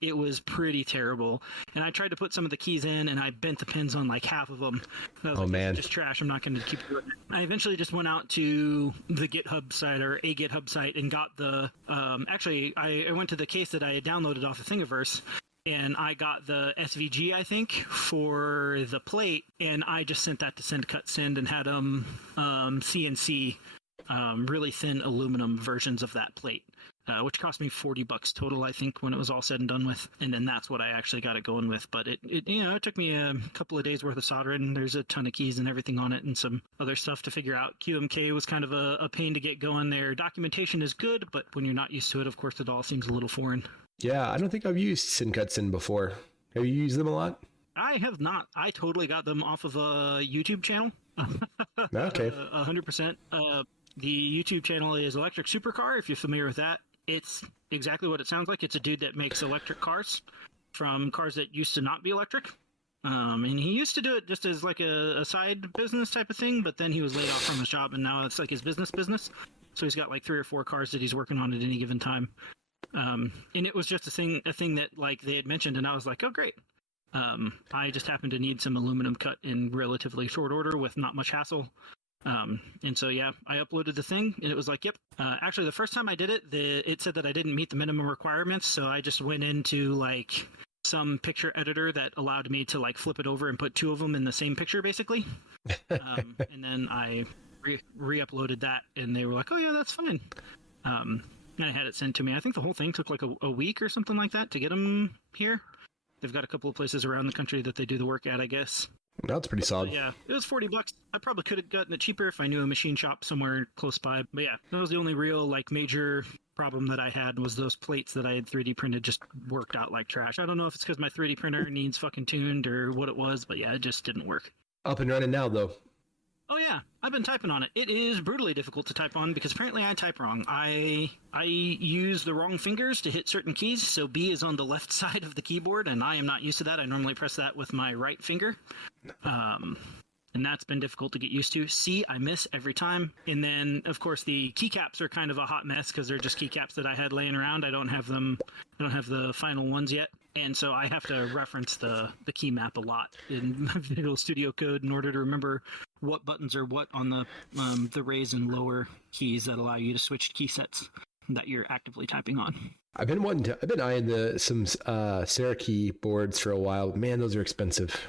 It was pretty terrible. And I tried to put some of the keys in, and I bent the pins on half of them. Man. Just trash. I'm not going to keep doing it. I eventually just went out to the GitHub site or a GitHub site and got the... actually, I went to the case that I had downloaded off of Thingiverse, and I got the SVG, I think, for the plate, and I just sent that to Send Cut Send and had them CNC really thin aluminum versions of that plate, which cost me $40 total, I think, when it was all said and done with. And then that's what I actually got it going with. But it took me a couple of days worth of soldering. There's a ton of keys and everything on it and some other stuff to figure out. QMK was kind of a pain to get going there. Documentation is good, but when you're not used to it, of course, it all seems a little foreign. Yeah, I don't think I've used SynCutSyn before. Have you used them a lot? I have not. I totally got them off of a YouTube channel. Okay. 100%. The YouTube channel is Electric Supercar, if you're familiar with that. It's exactly what it sounds like. It's a dude that makes electric cars from cars that used to not be electric. And he used to do it just as a side business type of thing, but then he was laid off from his job, and now it's his business. So he's got 3 or 4 cars that he's working on at any given time. And it was just a thing that they had mentioned, and I was like, oh, great. I just happened to need some aluminum cut in relatively short order with not much hassle. And so, yeah, I uploaded the thing, and it was yep. Actually, the first time I did it, it said that I didn't meet the minimum requirements, so I just went into, some picture editor that allowed me to, flip it over and put 2 of them in the same picture, basically. And then I re-uploaded that, and they were like, oh, yeah, that's fine. And I had it sent to me. I think the whole thing took a week or something like that to get them here. They've got a couple of places around the country that they do the work at, I guess. That's pretty solid. Yeah, it was $40. I probably could have gotten it cheaper if I knew a machine shop somewhere close by. But yeah, that was the only real like major problem that I had was those plates that I had 3D printed just worked out like trash. I don't know if it's because my 3D printer needs fucking tuned or what it was, but yeah, it just didn't work. Up and running now, though. Oh yeah, I've been typing on it. It is brutally difficult to type on because apparently I type wrong. I use the wrong fingers to hit certain keys, so B is on the left side of the keyboard, and I am not used to that. I normally press that with my right finger, and that's been difficult to get used to. C, I miss every time, and then of course the keycaps are kind of a hot mess because they're just keycaps that I had laying around. I don't have the final ones yet. And so I have to reference the key map a lot in Visual Studio Code in order to remember what buttons are what on the raise and lower keys that allow you to switch key sets that you're actively typing on. I've been eyeing some Cerakey boards for a while. Man, those are expensive.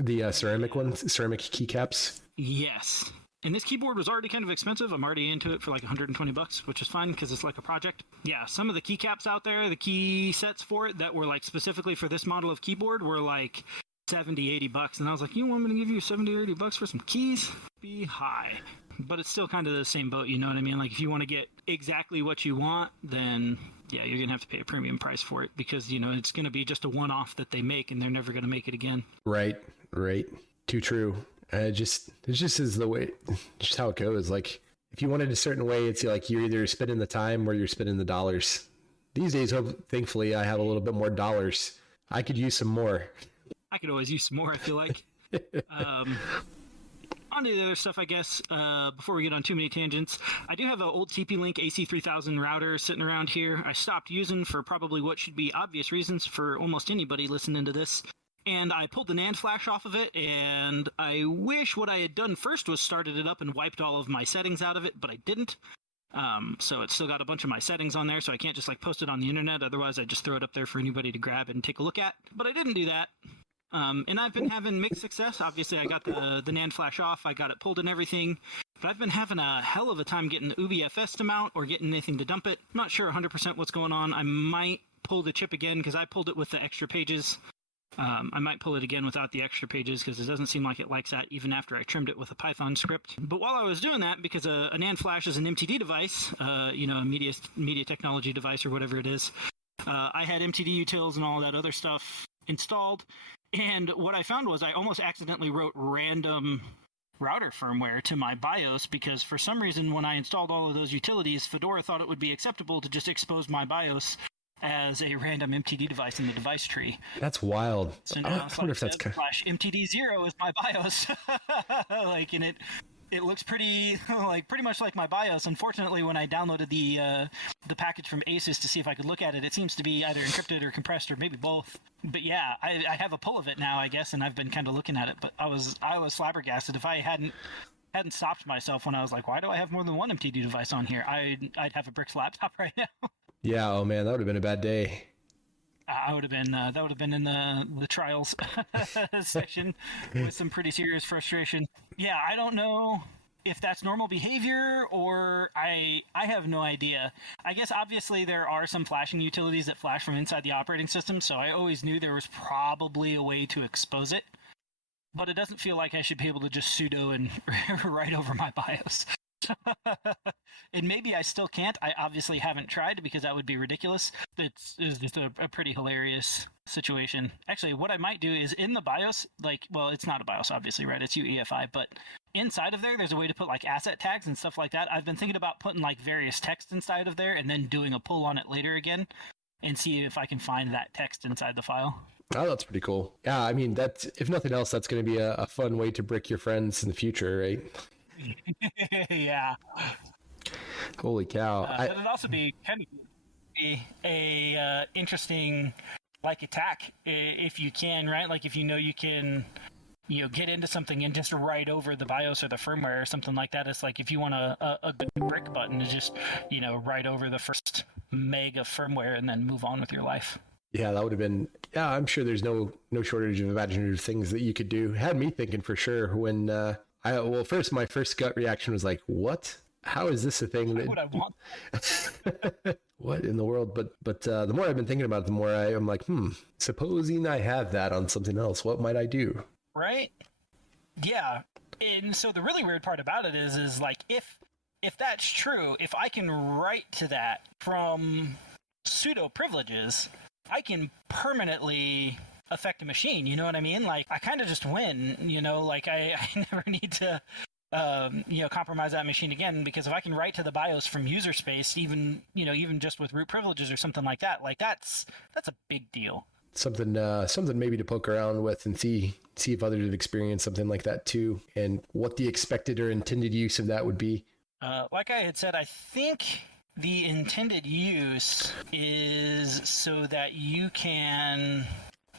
The ceramic keycaps. Yes. And this keyboard was already kind of expensive. I'm already into it for like $120, which is fine because it's like a project. Yeah, some of the keycaps out there, the key sets for it that were like specifically for this model of keyboard were like $70, $80. And I was like, you want me to give you $70 or $80 for some keys? Be high. But it's still kind of the same boat, you know what I mean? Like if you want to get exactly what you want, then yeah, you're going to have to pay a premium price for it because, you know, it's going to be just a one-off that they make and they're never going to make it again. Right. Too true. It just is the way, just how it goes. Like if you want it a certain way, it's like you're either spending the time or you're spending the dollars. These days, thankfully, I have a little bit more dollars. I could use some more. I could always use some more, I feel like. On to the other stuff, I guess, before we get on too many tangents. I do have an old TP-Link AC3000 router sitting around here. I stopped using for probably what should be obvious reasons for almost anybody listening to this. And I pulled the NAND flash off of it, and I wish what I had done first was started it up and wiped all of my settings out of it, but I didn't. So it's still got a bunch of my settings on there, so I can't just like post it on the internet. Otherwise, I'd just throw it up there for anybody to grab and take a look at. But I didn't do that. And I've been having mixed success. Obviously, I got the NAND flash off. I got it pulled and everything. But I've been having a hell of a time getting the UBFS to mount or getting anything to dump it. I'm not sure 100% what's going on. I might pull the chip again because I pulled it with the extra pages. I might pull it again without the extra pages because it doesn't seem like it likes that even after I trimmed it with a Python script. But while I was doing that, because a NAND flash is an MTD device, a media technology device or whatever it is, I had MTD utils and all that other stuff installed. And what I found was I almost accidentally wrote random router firmware to my BIOS because for some reason when I installed all of those utilities, Fedora thought it would be acceptable to just expose my BIOS as a random MTD device in the device tree. That's wild. So now I wonder if that's slash MTD0 is my BIOS. Like, and it looks pretty much like my BIOS. Unfortunately, when I downloaded the package from Asus to see if I could look at it, it seems to be either encrypted or compressed or maybe both. But yeah, I have a pull of it now, I guess, and I've been kind of looking at it. But I was flabbergasted. If I hadn't stopped myself when I was like, why do I have more than one MTD device on here? I'd have a Bricks laptop right now. Yeah, oh man, that would have been a bad day. That would have been in the trials section with some pretty serious frustration. Yeah, I don't know if that's normal behavior or I have no idea. I guess obviously there are some flashing utilities that flash from inside the operating system, so I always knew there was probably a way to expose it. But it doesn't feel like I should be able to just sudo and write over my BIOS. And maybe I still can't. I obviously haven't tried because that would be ridiculous. It's just a pretty hilarious situation. Actually, what I might do is in the BIOS, it's not a BIOS, obviously, right? It's UEFI, but inside of there's a way to put like asset tags and stuff like that. I've been thinking about putting like various text inside of there and then doing a pull on it later again and see if I can find that text inside the file. Oh, that's pretty cool. Yeah, I mean, that's, if nothing else, that's going to be a fun way to brick your friends in the future, right? Yeah. Holy cow. But it'd also be kind of a interesting like attack if you can, right? Like if you can get into something and just write over the BIOS or the firmware or something like that. It's like if you want a good brick button to just write over the first meg of firmware and then move on with your life. Yeah, that would have been, yeah, I'm sure there's no shortage of imaginative things that you could do. Had me thinking for sure when first my first gut reaction was like, what? How is this a thing? Why would I want? What in the world? But the more I've been thinking about it, the more I'm like, supposing I have that on something else, what might I do? Right? Yeah, and so the really weird part about it is like if that's true, if I can write to that from pseudo privileges, I can permanently affect a machine. You know what I mean? Like I kind of just win. You know, like I never need to compromise that machine again, because if I can write to the BIOS from user space, even just with root privileges or something like that, like that's a big deal. Something maybe to poke around with and see if others have experienced something like that too, and what the expected or intended use of that would be. Like I had said, I think the intended use is so that you can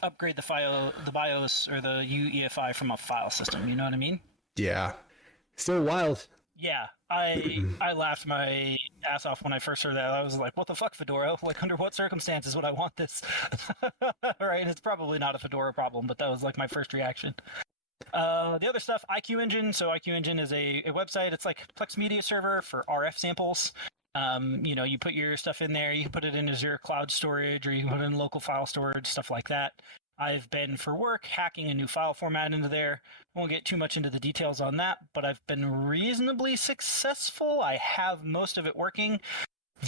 upgrade the BIOS or the UEFI from a file system. You know what I mean? Yeah. Still wild. Yeah, I laughed my ass off when I first heard that. I was like, what the fuck, Fedora? Like, under what circumstances would I want this? Right, it's probably not a Fedora problem, but that was like my first reaction. The other stuff, IQ Engine. So IQ Engine is a website. It's like Plex Media Server for RF samples. You put your stuff in there. You can put it in Azure Cloud Storage, or you can put it in local file storage, stuff like that. I've been, for work, hacking a new file format into there. Won't get too much into the details on that, but I've been reasonably successful. I have most of it working.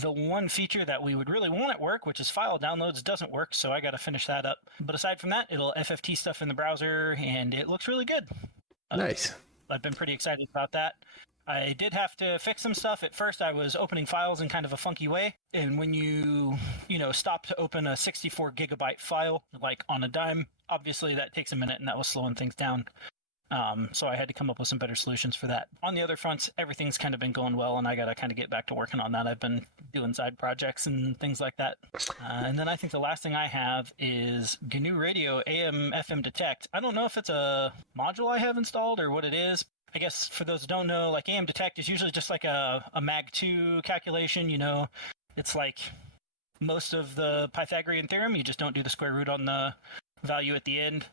The one feature that we would really want at work, which is file downloads, doesn't work, so I got to finish that up. But aside from that, it'll FFT stuff in the browser, and it looks really good. Nice. I've been pretty excited about that. I did have to fix some stuff. At first, I was opening files in kind of a funky way. And when you stop to open a 64 gigabyte file, like on a dime, obviously that takes a minute, and that was slowing things down. So I had to come up with some better solutions for that. On the other fronts, everything's kind of been going well, and I got to kind of get back to working on that. I've been doing side projects and things like that. And then I think the last thing I have is GNU Radio AM FM Detect. I don't know if it's a module I have installed or what it is. I guess for those who don't know, like AM Detect is usually just like a MAG2 calculation. It's like most of the Pythagorean theorem. You just don't do the square root on the value at the end.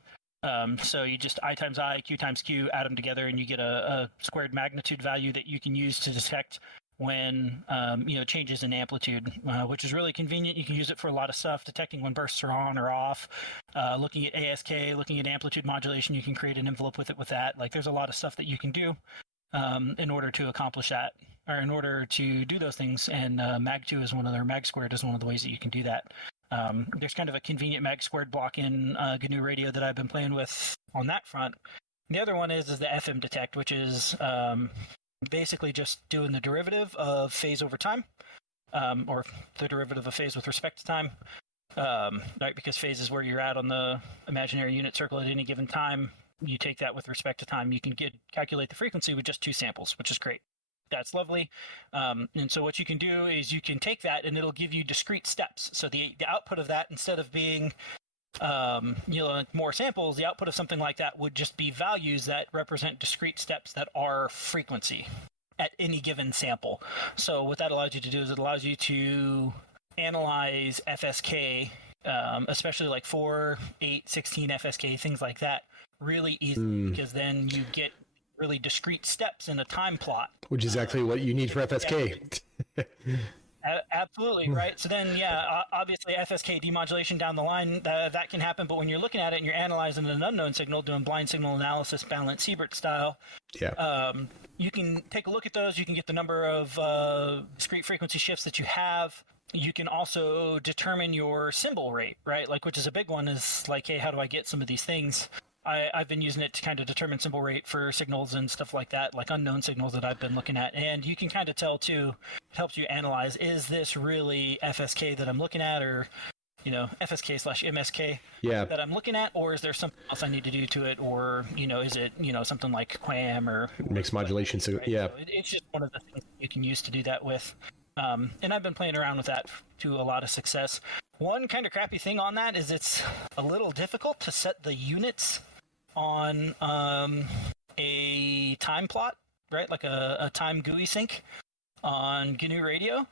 So you just I times I, Q times Q, add them together, and you get a squared magnitude value that you can use to detect when changes in amplitude, which is really convenient. You can use it for a lot of stuff, detecting when bursts are on or off, looking at ASK, looking at amplitude modulation. You can create an envelope with that. Like, there's a lot of stuff that you can do in order to accomplish that, or in order to do those things. And mag2 is mag squared is one of the ways that you can do that. There's kind of a convenient mag squared block in GNU Radio that I've been playing with on that front. The other one is the FM Detect, which is basically just doing the derivative of phase over time, or the derivative of phase with respect to time, right? Because phase is where you're at on the imaginary unit circle at any given time. You take that with respect to time. You can calculate the frequency with just 2 samples, which is great. That's lovely. And so what you can do is you can take that, and it'll give you discrete steps. So the output of that, instead of being more samples, the output of something like that would just be values that represent discrete steps that are frequency at any given sample. So what that allows you to do is it allows you to analyze FSK, especially like 4, 8, 16 FSK, things like that, really easily, because then you get really discrete steps in a time plot. Which is exactly what you need for FSK. Absolutely, right? So then, obviously FSK demodulation down the line, that can happen, but when you're looking at it and you're analyzing an unknown signal, doing blind signal analysis, Balint Siebert style, you can take a look at those. You can get the number of discrete frequency shifts that you have. You can also determine your symbol rate, right? Like, which is a big one, is like, hey, how do I get some of these things? I've been using it to kind of determine symbol rate for signals and stuff like that, like unknown signals that I've been looking at. And you can kind of tell, too, it helps you analyze, is this really FSK that I'm looking at, or, FSK/MSK that I'm looking at, or is there something else I need to do to it, or, is it, something like QAM or mixed modulation. So, right? yeah. So it's just one of the things you can use to do that with. And I've been playing around with that to a lot of success. One kind of crappy thing on that is it's a little difficult to set the units on a time plot, right? Like a time GUI sync on GNU Radio.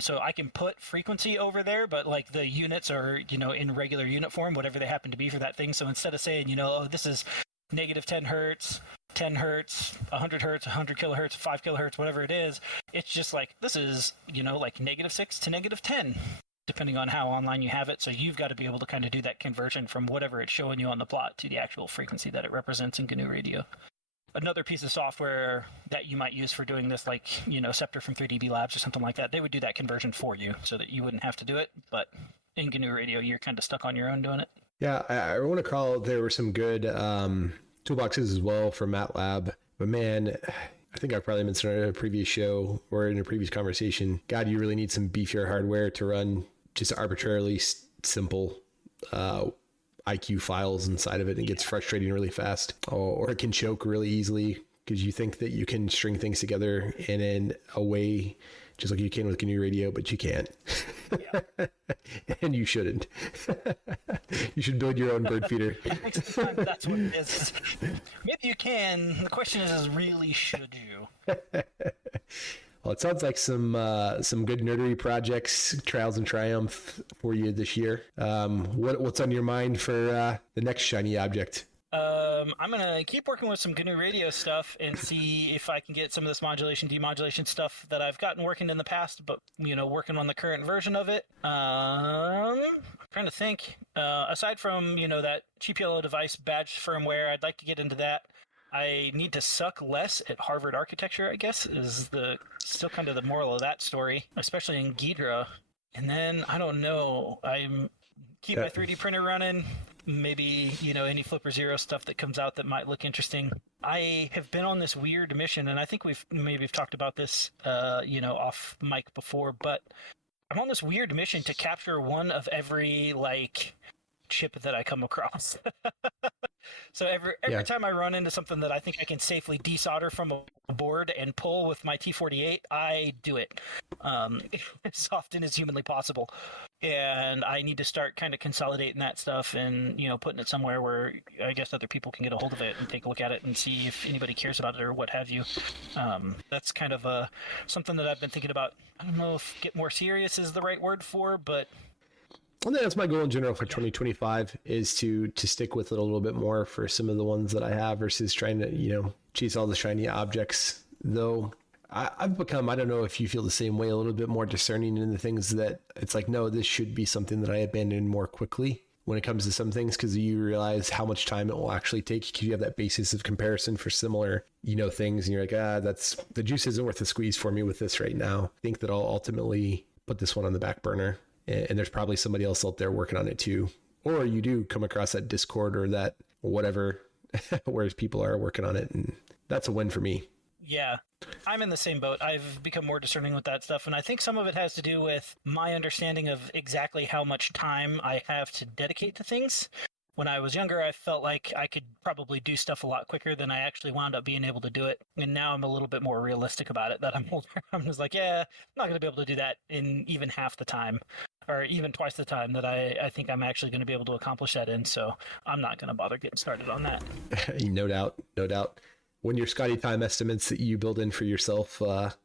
So I can put frequency over there, but like the units are, in regular unit form, whatever they happen to be for that thing. So instead of saying, this is negative 10 hertz, 10 hertz, 100 hertz, 100 kilohertz, 5 kilohertz, whatever it is, it's just like, this is, like -6 to -10. Depending on how online you have it. So you've got to be able to kind of do that conversion from whatever it's showing you on the plot to the actual frequency that it represents in GNU Radio. another piece of software that you might use for doing this, like, Scepter from 3DB Labs or something like that, they would do that conversion for you so that you wouldn't have to do it. But in GNU Radio, you're kind of stuck on your own doing it. Yeah, I want to call there were some good toolboxes as well for MATLAB. But man, I think I've probably mentioned in a previous show or in a previous conversation, God, you really need some beefier hardware to run just arbitrarily simple IQ files inside of it. It gets frustrating really fast, or it can choke really easily because you think that you can string things together in a way just like you can with GNU Radio, but you can't. Yeah. And you shouldn't. You should build your own bird feeder. That's what it is. Maybe you can. The question is really, should you? Well, it sounds like some good nerdery projects, trials and triumph for you this year. What's on your mind for the next shiny object? I'm gonna keep working with some GNU Radio stuff and see if I can get some of this modulation, demodulation stuff that I've gotten working in the past, but working on the current version of it. I'm trying to think. Aside from that cheap yellow device badge firmware, I'd like to get into that. I need to suck less at Harvard architecture, I guess, is still kind of the moral of that story, especially in Ghidra. And then, I don't know, keep my 3D printer running, maybe, any Flipper Zero stuff that comes out that might look interesting. I have been on this weird mission, and I think we've talked about this, off mic before, but I'm on this weird mission to capture one of every, chip that I come across. So every time I run into something that I think I can safely desolder from a board and pull with my T48, I do it as often as humanly possible. And I need to start kind of consolidating that stuff and, putting it somewhere where I guess other people can get a hold of it and take a look at it and see if anybody cares about it or what have you. That's kind of something that I've been thinking about. I don't know if get more serious is the right word for, but I think that's my goal in general for 2025 is to stick with it a little bit more for some of the ones that I have versus trying to, chase all the shiny objects. Though I've become, I don't know if you feel the same way, a little bit more discerning in the things that it's like, no, this should be something that I abandon more quickly when it comes to some things, because you realize how much time it will actually take because you have that basis of comparison for similar, things. And you're like, that's the juice isn't worth the squeeze for me with this right now. I think that I'll ultimately put this one on the back burner. And there's probably somebody else out there working on it too. Or you do come across that Discord or that whatever, whereas people are working on it. And that's a win for me. Yeah, I'm in the same boat. I've become more discerning with that stuff. And I think some of it has to do with my understanding of exactly how much time I have to dedicate to things. When I was younger, I felt like I could probably do stuff a lot quicker than I actually wound up being able to do it. And now I'm a little bit more realistic about it that I'm older. I'm just like, I'm not going to be able to do that in even half the time or even twice the time that I think I'm actually going to be able to accomplish that in. So I'm not going to bother getting started on that. No doubt. When your Scotty time estimates that you build in for yourself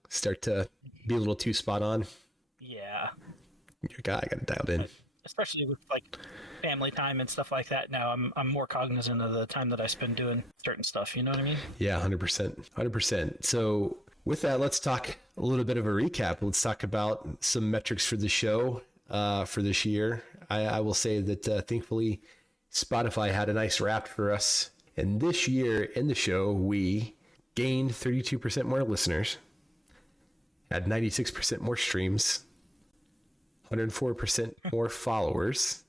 start to be a little too spot on. Yeah. Your guy got it dialed in. Especially with family time and stuff like that. Now I'm more cognizant of the time that I spend doing certain stuff. You know what I mean? Yeah, 100%. So with that, let's talk a little bit of a recap. Let's talk about some metrics for the show for this year. I will say that thankfully Spotify had a nice wrap for us. And this year in the show, we gained 32% more listeners, had 96% more streams, 104% more followers.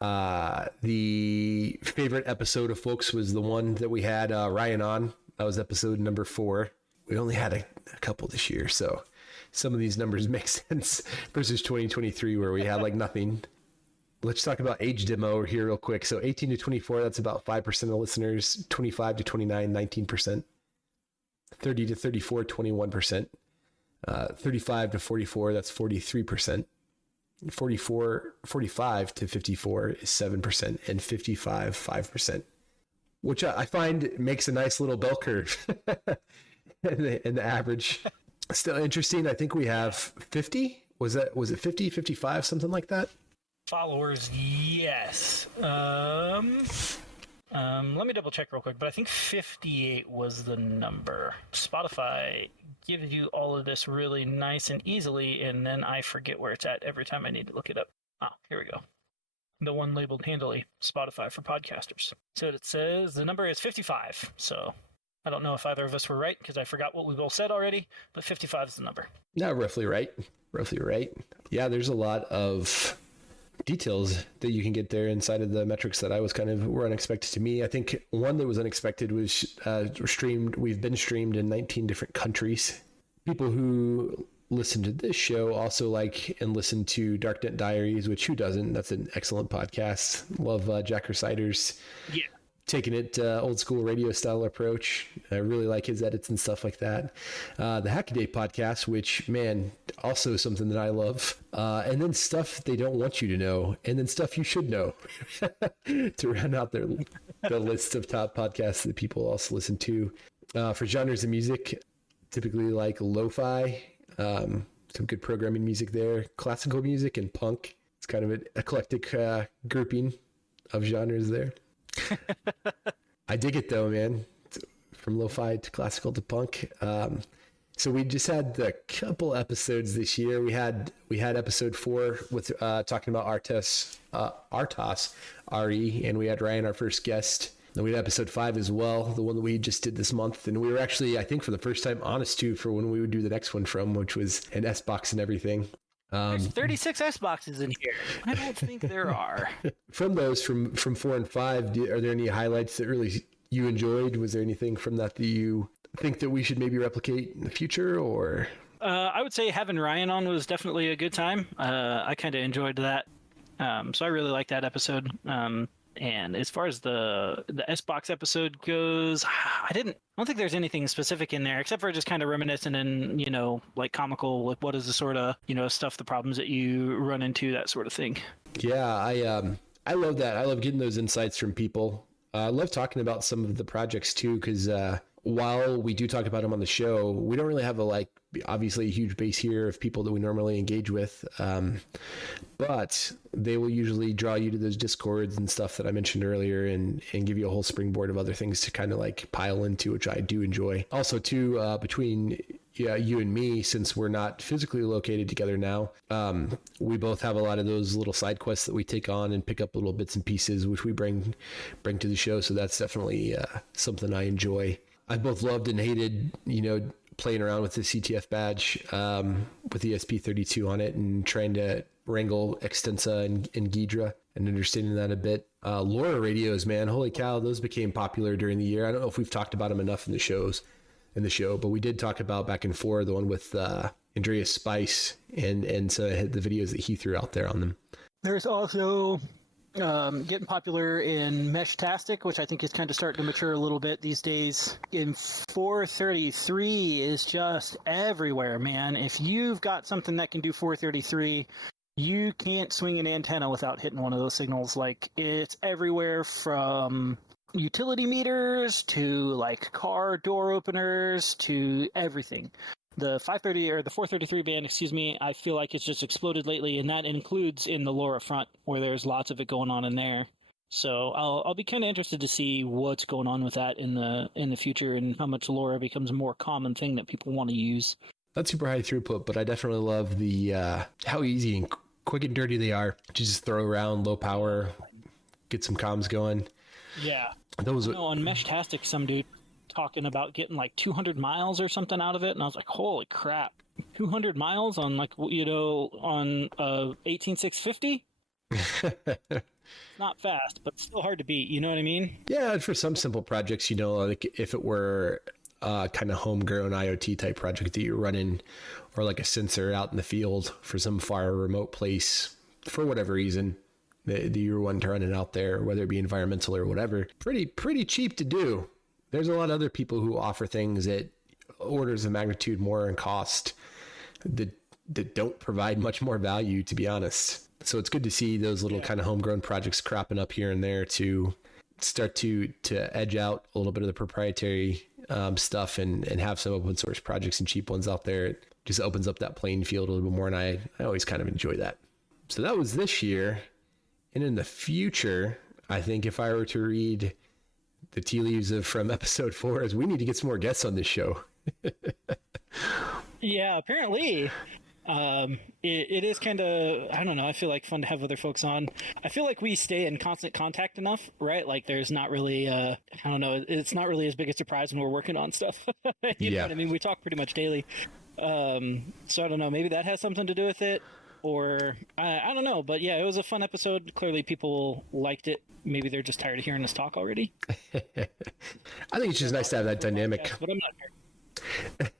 The favorite episode of folks was the one that we had Ryan on. That was episode number 4. We only had a couple this year, so some of these numbers make sense versus 2023 where we had nothing. Let's talk about age demo here real quick. So 18 to 24, that's about 5% of listeners. 25 to 29, 19%. 30 to 34, 21%. 35 to 44, that's 43%. 45 to 54 is 7%, and 55, 5%, which I find makes a nice little bell curve in the average. Still interesting. I think we have 50. Was it 50, 55, something like that? Followers, yes. Let me double check real quick, but I think 58 was the number. Spotify gives you all of this really nice and easily, and then I forget where it's at every time I need to look it up. Oh, here we go. the one labeled handily Spotify for podcasters. So it says the number is 55. So I don't know if either of us were right because I forgot what we both said already, but 55 is the number. No, roughly right. Roughly right. Yeah, there's a lot of details that you can get there inside of the metrics that were unexpected to me. I think one that was unexpected was we've been streamed in 19 different countries. People who listen to this show also like and listen to Darknet Diaries, which who doesn't? That's an excellent podcast. Love Jack Resider's taking it old school radio style approach. I really like his edits and stuff like that. The Hackaday podcast, which, man, also something that I love. And then stuff they don't want you to know, and then stuff you should know to round out the list of top podcasts that people also listen to. For genres of music, typically like lo-fi, some good programming music there, classical music, and punk. It's kind of an eclectic grouping of genres there. I dig it though, man. From lo-fi to classical to punk. So we just had a couple episodes this year. We had episode 4 with talking about Artos RE, and we had Ryan, our first guest. And we had episode 5 as well, the one that we just did this month. And we were actually, I think, for the first time honest too for when we would do the next one from, which was an S box and everything. There's 36 S boxes in here. I don't think there are. From those, from 4 and 5, are there any highlights that really you enjoyed? Was there anything from that you think that we should maybe replicate in the future, or? I would say having Ryan on was definitely a good time. I kind of enjoyed that. So I really liked that episode. And as far as the S-Box episode goes, I don't think there's anything specific in there except for just kind of reminiscent and, like comical, like what is the sort of, stuff, the problems that you run into, that sort of thing. Yeah, I love that. I love getting those insights from people. I love talking about some of the projects too, because while we do talk about them on the show, we don't really have obviously a huge base here of people that we normally engage with. But they will usually draw you to those Discords and stuff that I mentioned earlier and give you a whole springboard of other things to kind of like pile into, which I do enjoy. Also too, between you and me, since we're not physically located together now, we both have a lot of those little side quests that we take on and pick up little bits and pieces, which we bring to the show. So that's definitely something I enjoy. I both loved and hated, playing around with the CTF badge with the ESP32 on it and trying to wrangle Extensa and Ghidra and understanding that a bit. LoRa radios, man, holy cow, those became popular during the year. I don't know if we've talked about them enough in the show, but we did talk about back and forth the one with Andreas Spice and so I had the videos that he threw out there on them. There's also getting popular in Meshtastic, which I think is kind of starting to mature a little bit these days. In 433 is just everywhere, man. If you've got something that can do 433, you can't swing an antenna without hitting one of those signals. Like, it's everywhere from utility meters to like car door openers to everything. The 433 band, I feel like it's just exploded lately, and that includes in the LoRa front, where there's lots of it going on in there. So I'll be kind of interested to see what's going on with that in the future and how much LoRa becomes a more common thing that people want to use. Not super high throughput, but I definitely love the how easy and quick and dirty they are to just throw around, low power, get some comms going. Yeah. Those on Meshtastic, some dude talking about getting like 200 miles or something out of it, and I was like, holy crap, 200 miles on on 18650. Not fast, but still hard to beat, you know what I mean? Yeah, for some simple projects, like if it were kind of homegrown IoT type project that you're running, or like a sensor out in the field for some far remote place for whatever reason that you're wanting to run it out there, whether it be environmental or whatever, pretty cheap to do. There's a lot of other people who offer things at orders of magnitude more in cost that don't provide much more value, to be honest. So it's good to see those little kind of homegrown projects cropping up here and there to start to edge out a little bit of the proprietary stuff and have some open source projects and cheap ones out there. It just opens up that playing field a little bit more, and I always kind of enjoy that. So that was this year. And in the future, I think if I were to read the tea leaves from episode 4, is we need to get some more guests on this show. Yeah, apparently. It is kind of, I don't know, I feel like fun to have other folks on. I feel like we stay in constant contact enough, right? Like there's not really I don't know, it's not really as big a surprise when we're working on stuff. You know what I mean? We talk pretty much daily. So I don't know, maybe that has something to do with it, or I don't know, but yeah, it was a fun episode. Clearly people liked it. Maybe they're just tired of hearing us talk already. I think it's just nice to have that dynamic. Podcast, but I'm not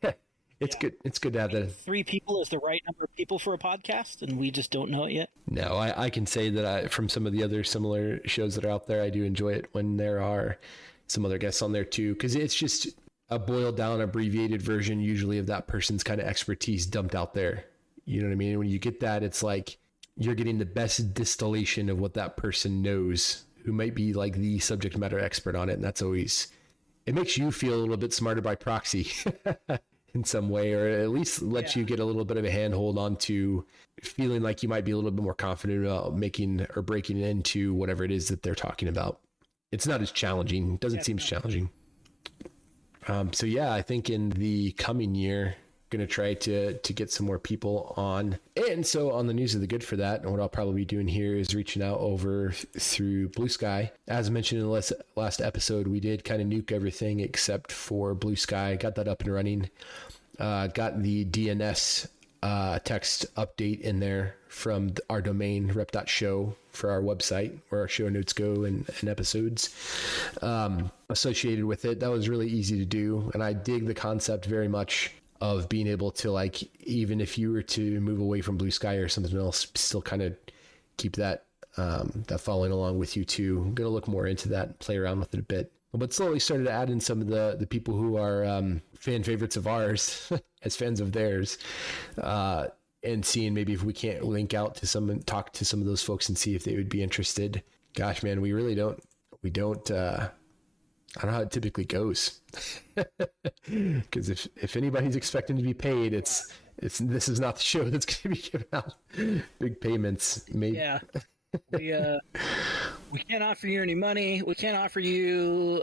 sure. It's good. It's good to have that. 3 people is the right number of people for a podcast, and we just don't know it yet. No, I can say that from some of the other similar shows that are out there, I do enjoy it when there are some other guests on there too, because it's just a boiled down, abbreviated version usually of that person's kind of expertise dumped out there. You know what I mean? When you get that, it's like you're getting the best distillation of what that person knows, who might be like the subject matter expert on it. And that's always, it makes you feel a little bit smarter by proxy in some way, or at least lets you get a little bit of a handhold onto feeling like you might be a little bit more confident about making or breaking into whatever it is that they're talking about. It's not as challenging. It doesn't seem as challenging. So yeah, I think in the coming year, going to try to get some more people on. And so on the news of the good for that, and what I'll probably be doing here is reaching out over through Blue Sky. As mentioned in the last episode, we did kind of nuke everything except for Blue Sky. Got that up and running. Got the DNS text update in there from our domain, repp.show, for our website where our show notes go and episodes associated with it. That was really easy to do. And I dig the concept very much of being able to, like, even if you were to move away from Blue Sky or something else, still kind of keep that that following along with you too. I'm going to look more into that and play around with it a bit. But slowly started to add in some of the people who are fan favorites of ours as fans of theirs, and seeing maybe if we can't link out to some and talk to some of those folks and see if they would be interested. Gosh, man, we really don't. I don't know how it typically goes, because if anybody's expecting to be paid, it's this is not the show that's going to be giving out big payments. Maybe. Yeah, we can't offer you any money. We can't offer you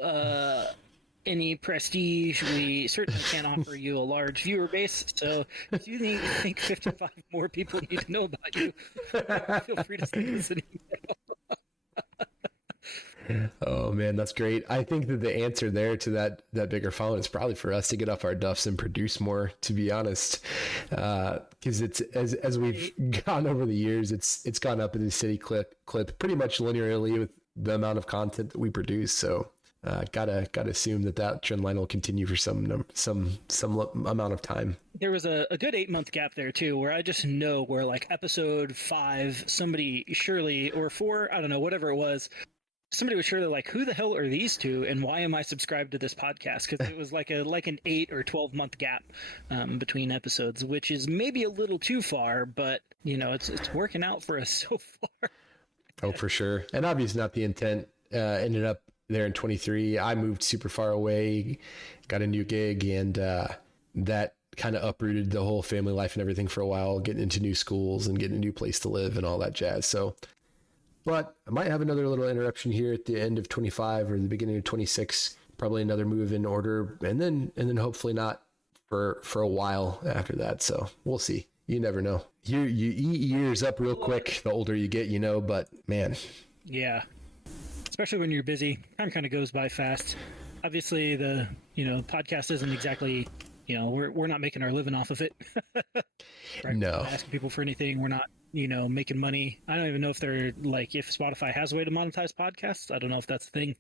any prestige. We certainly can't offer you a large viewer base. So if you think 55 more people need to know about you, feel free to send us an email. Oh man, that's great. I think that the answer there to that bigger following is probably for us to get off our duffs and produce more, to be honest. Because it's as we've gone over the years, it's gone up in the steady clip pretty much linearly with the amount of content that we produce. So gotta assume that trend line will continue for some amount of time. There was a good 8-month gap there too, where I just know where, like, episode 5, somebody surely, or 4, I don't know, whatever it was, somebody was surely like, who the hell are these two, and why am I subscribed to this podcast? Because it was like an 8 or 12-month gap between episodes, which is maybe a little too far, but you know, it's working out for us so far. Oh, for sure. And obviously not the intent. Ended up there in 23. I moved super far away, got a new gig, and that kind of uprooted the whole family life and everything for a while, getting into new schools and getting a new place to live and all that jazz. So, but I might have another little interruption here at the end of 25 or the beginning of 26, probably another move in order, and then hopefully not for a while after that. So we'll see. You never know. You eat years up real quick the older you get, you know, but man. Yeah. Especially when you're busy. Time kind of goes by fast. Obviously the podcast isn't exactly, we're not making our living off of it. Right? No. We're not asking people for anything. We're not, making money. I don't even know if they're like, if Spotify has a way to monetize podcasts. I don't know if that's the thing.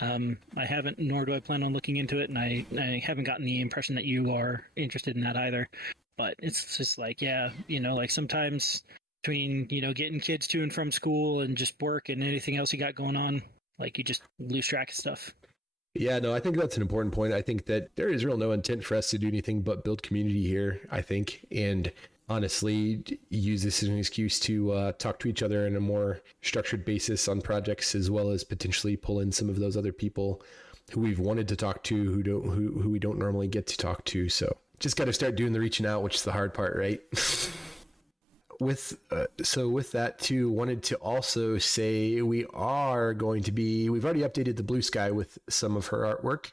I haven't, nor do I plan on looking into it, and I haven't gotten the impression that you are interested in that either. But it's just like, yeah, like sometimes between, getting kids to and from school and just work and anything else you got going on, like you just lose track of stuff. Yeah, no, I think that's an important point. I think that there is real no intent for us to do anything but build community here, I think. And honestly, use this as an excuse to talk to each other in a more structured basis on projects, as well as potentially pull in some of those other people who we've wanted to talk to, who we don't normally get to talk to. So just got to start doing the reaching out, which is the hard part, right? With that too, wanted to also say we've already updated the Blue Sky with some of her artwork,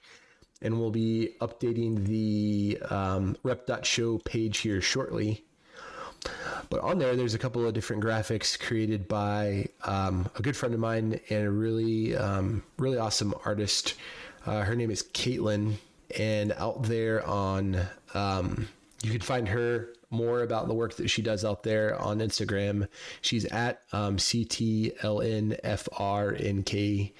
and we'll be updating the repp.show page here shortly. But on there's a couple of different graphics created by a good friend of mine and a really awesome artist. Her name is Caitlin, and out there on you can find her more about the work that she does out there on Instagram. She's at CTLNFRNK.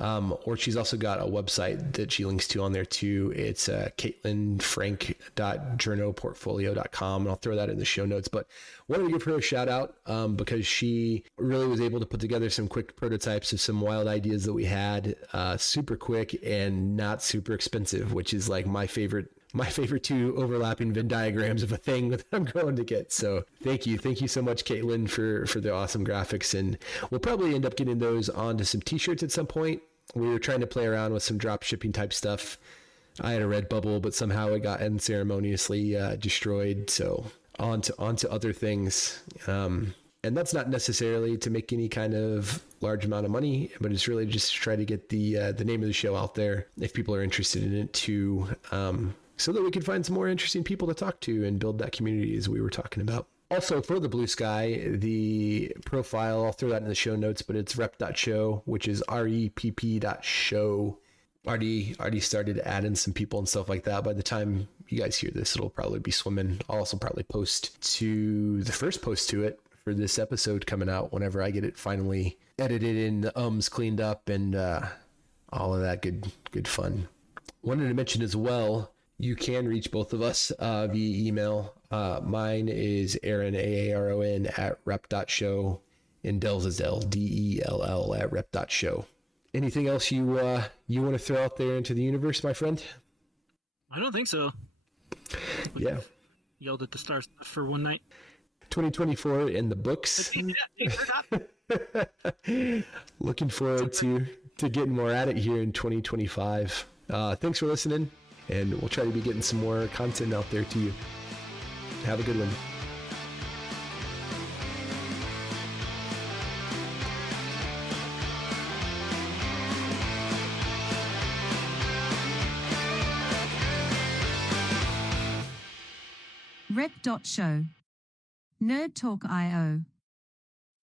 Or she's also got a website that she links to on there too. It's caitlinfrank.journoportfolio.com, and I'll throw that in the show notes. But wanted to give her a shout out because she really was able to put together some quick prototypes of some wild ideas that we had, super quick and not super expensive, which is like my favorite two overlapping Venn diagrams of a thing that I'm going to get. So thank you so much, Caitlin, for the awesome graphics. And we'll probably end up getting those onto some t-shirts at some point. We were trying to play around with some drop shipping type stuff. I had a Redbubble, but somehow it got unceremoniously destroyed. So onto other things. And that's not necessarily to make any kind of large amount of money, but it's really just to try to get the name of the show out there if people are interested in it too. So that we can find some more interesting people to talk to and build that community as we were talking about. Also, for the Blue Sky, the profile, I'll throw that in the show notes, but it's repp.show, which is repp.show. Already started adding some people and stuff like that. By the time you guys hear this, it'll probably be swimming. I'll also probably post to the first post to it for this episode coming out whenever I get it finally edited and the ums cleaned up and all of that good fun. Wanted to mention as well, you can reach both of us via email. Mine is Aaron, Aaron, at repp.show, and Dell's is Dell at repp.show. Anything else you want to throw out there into the universe, my friend? I don't think so. Yeah. Yelled at the stars for one night. 2024 in the books. Looking forward to getting more at it here in 2025. Thanks for listening. And we'll try to be getting some more content out there to you. Have a good one. repp.show. Nerd Talk IO.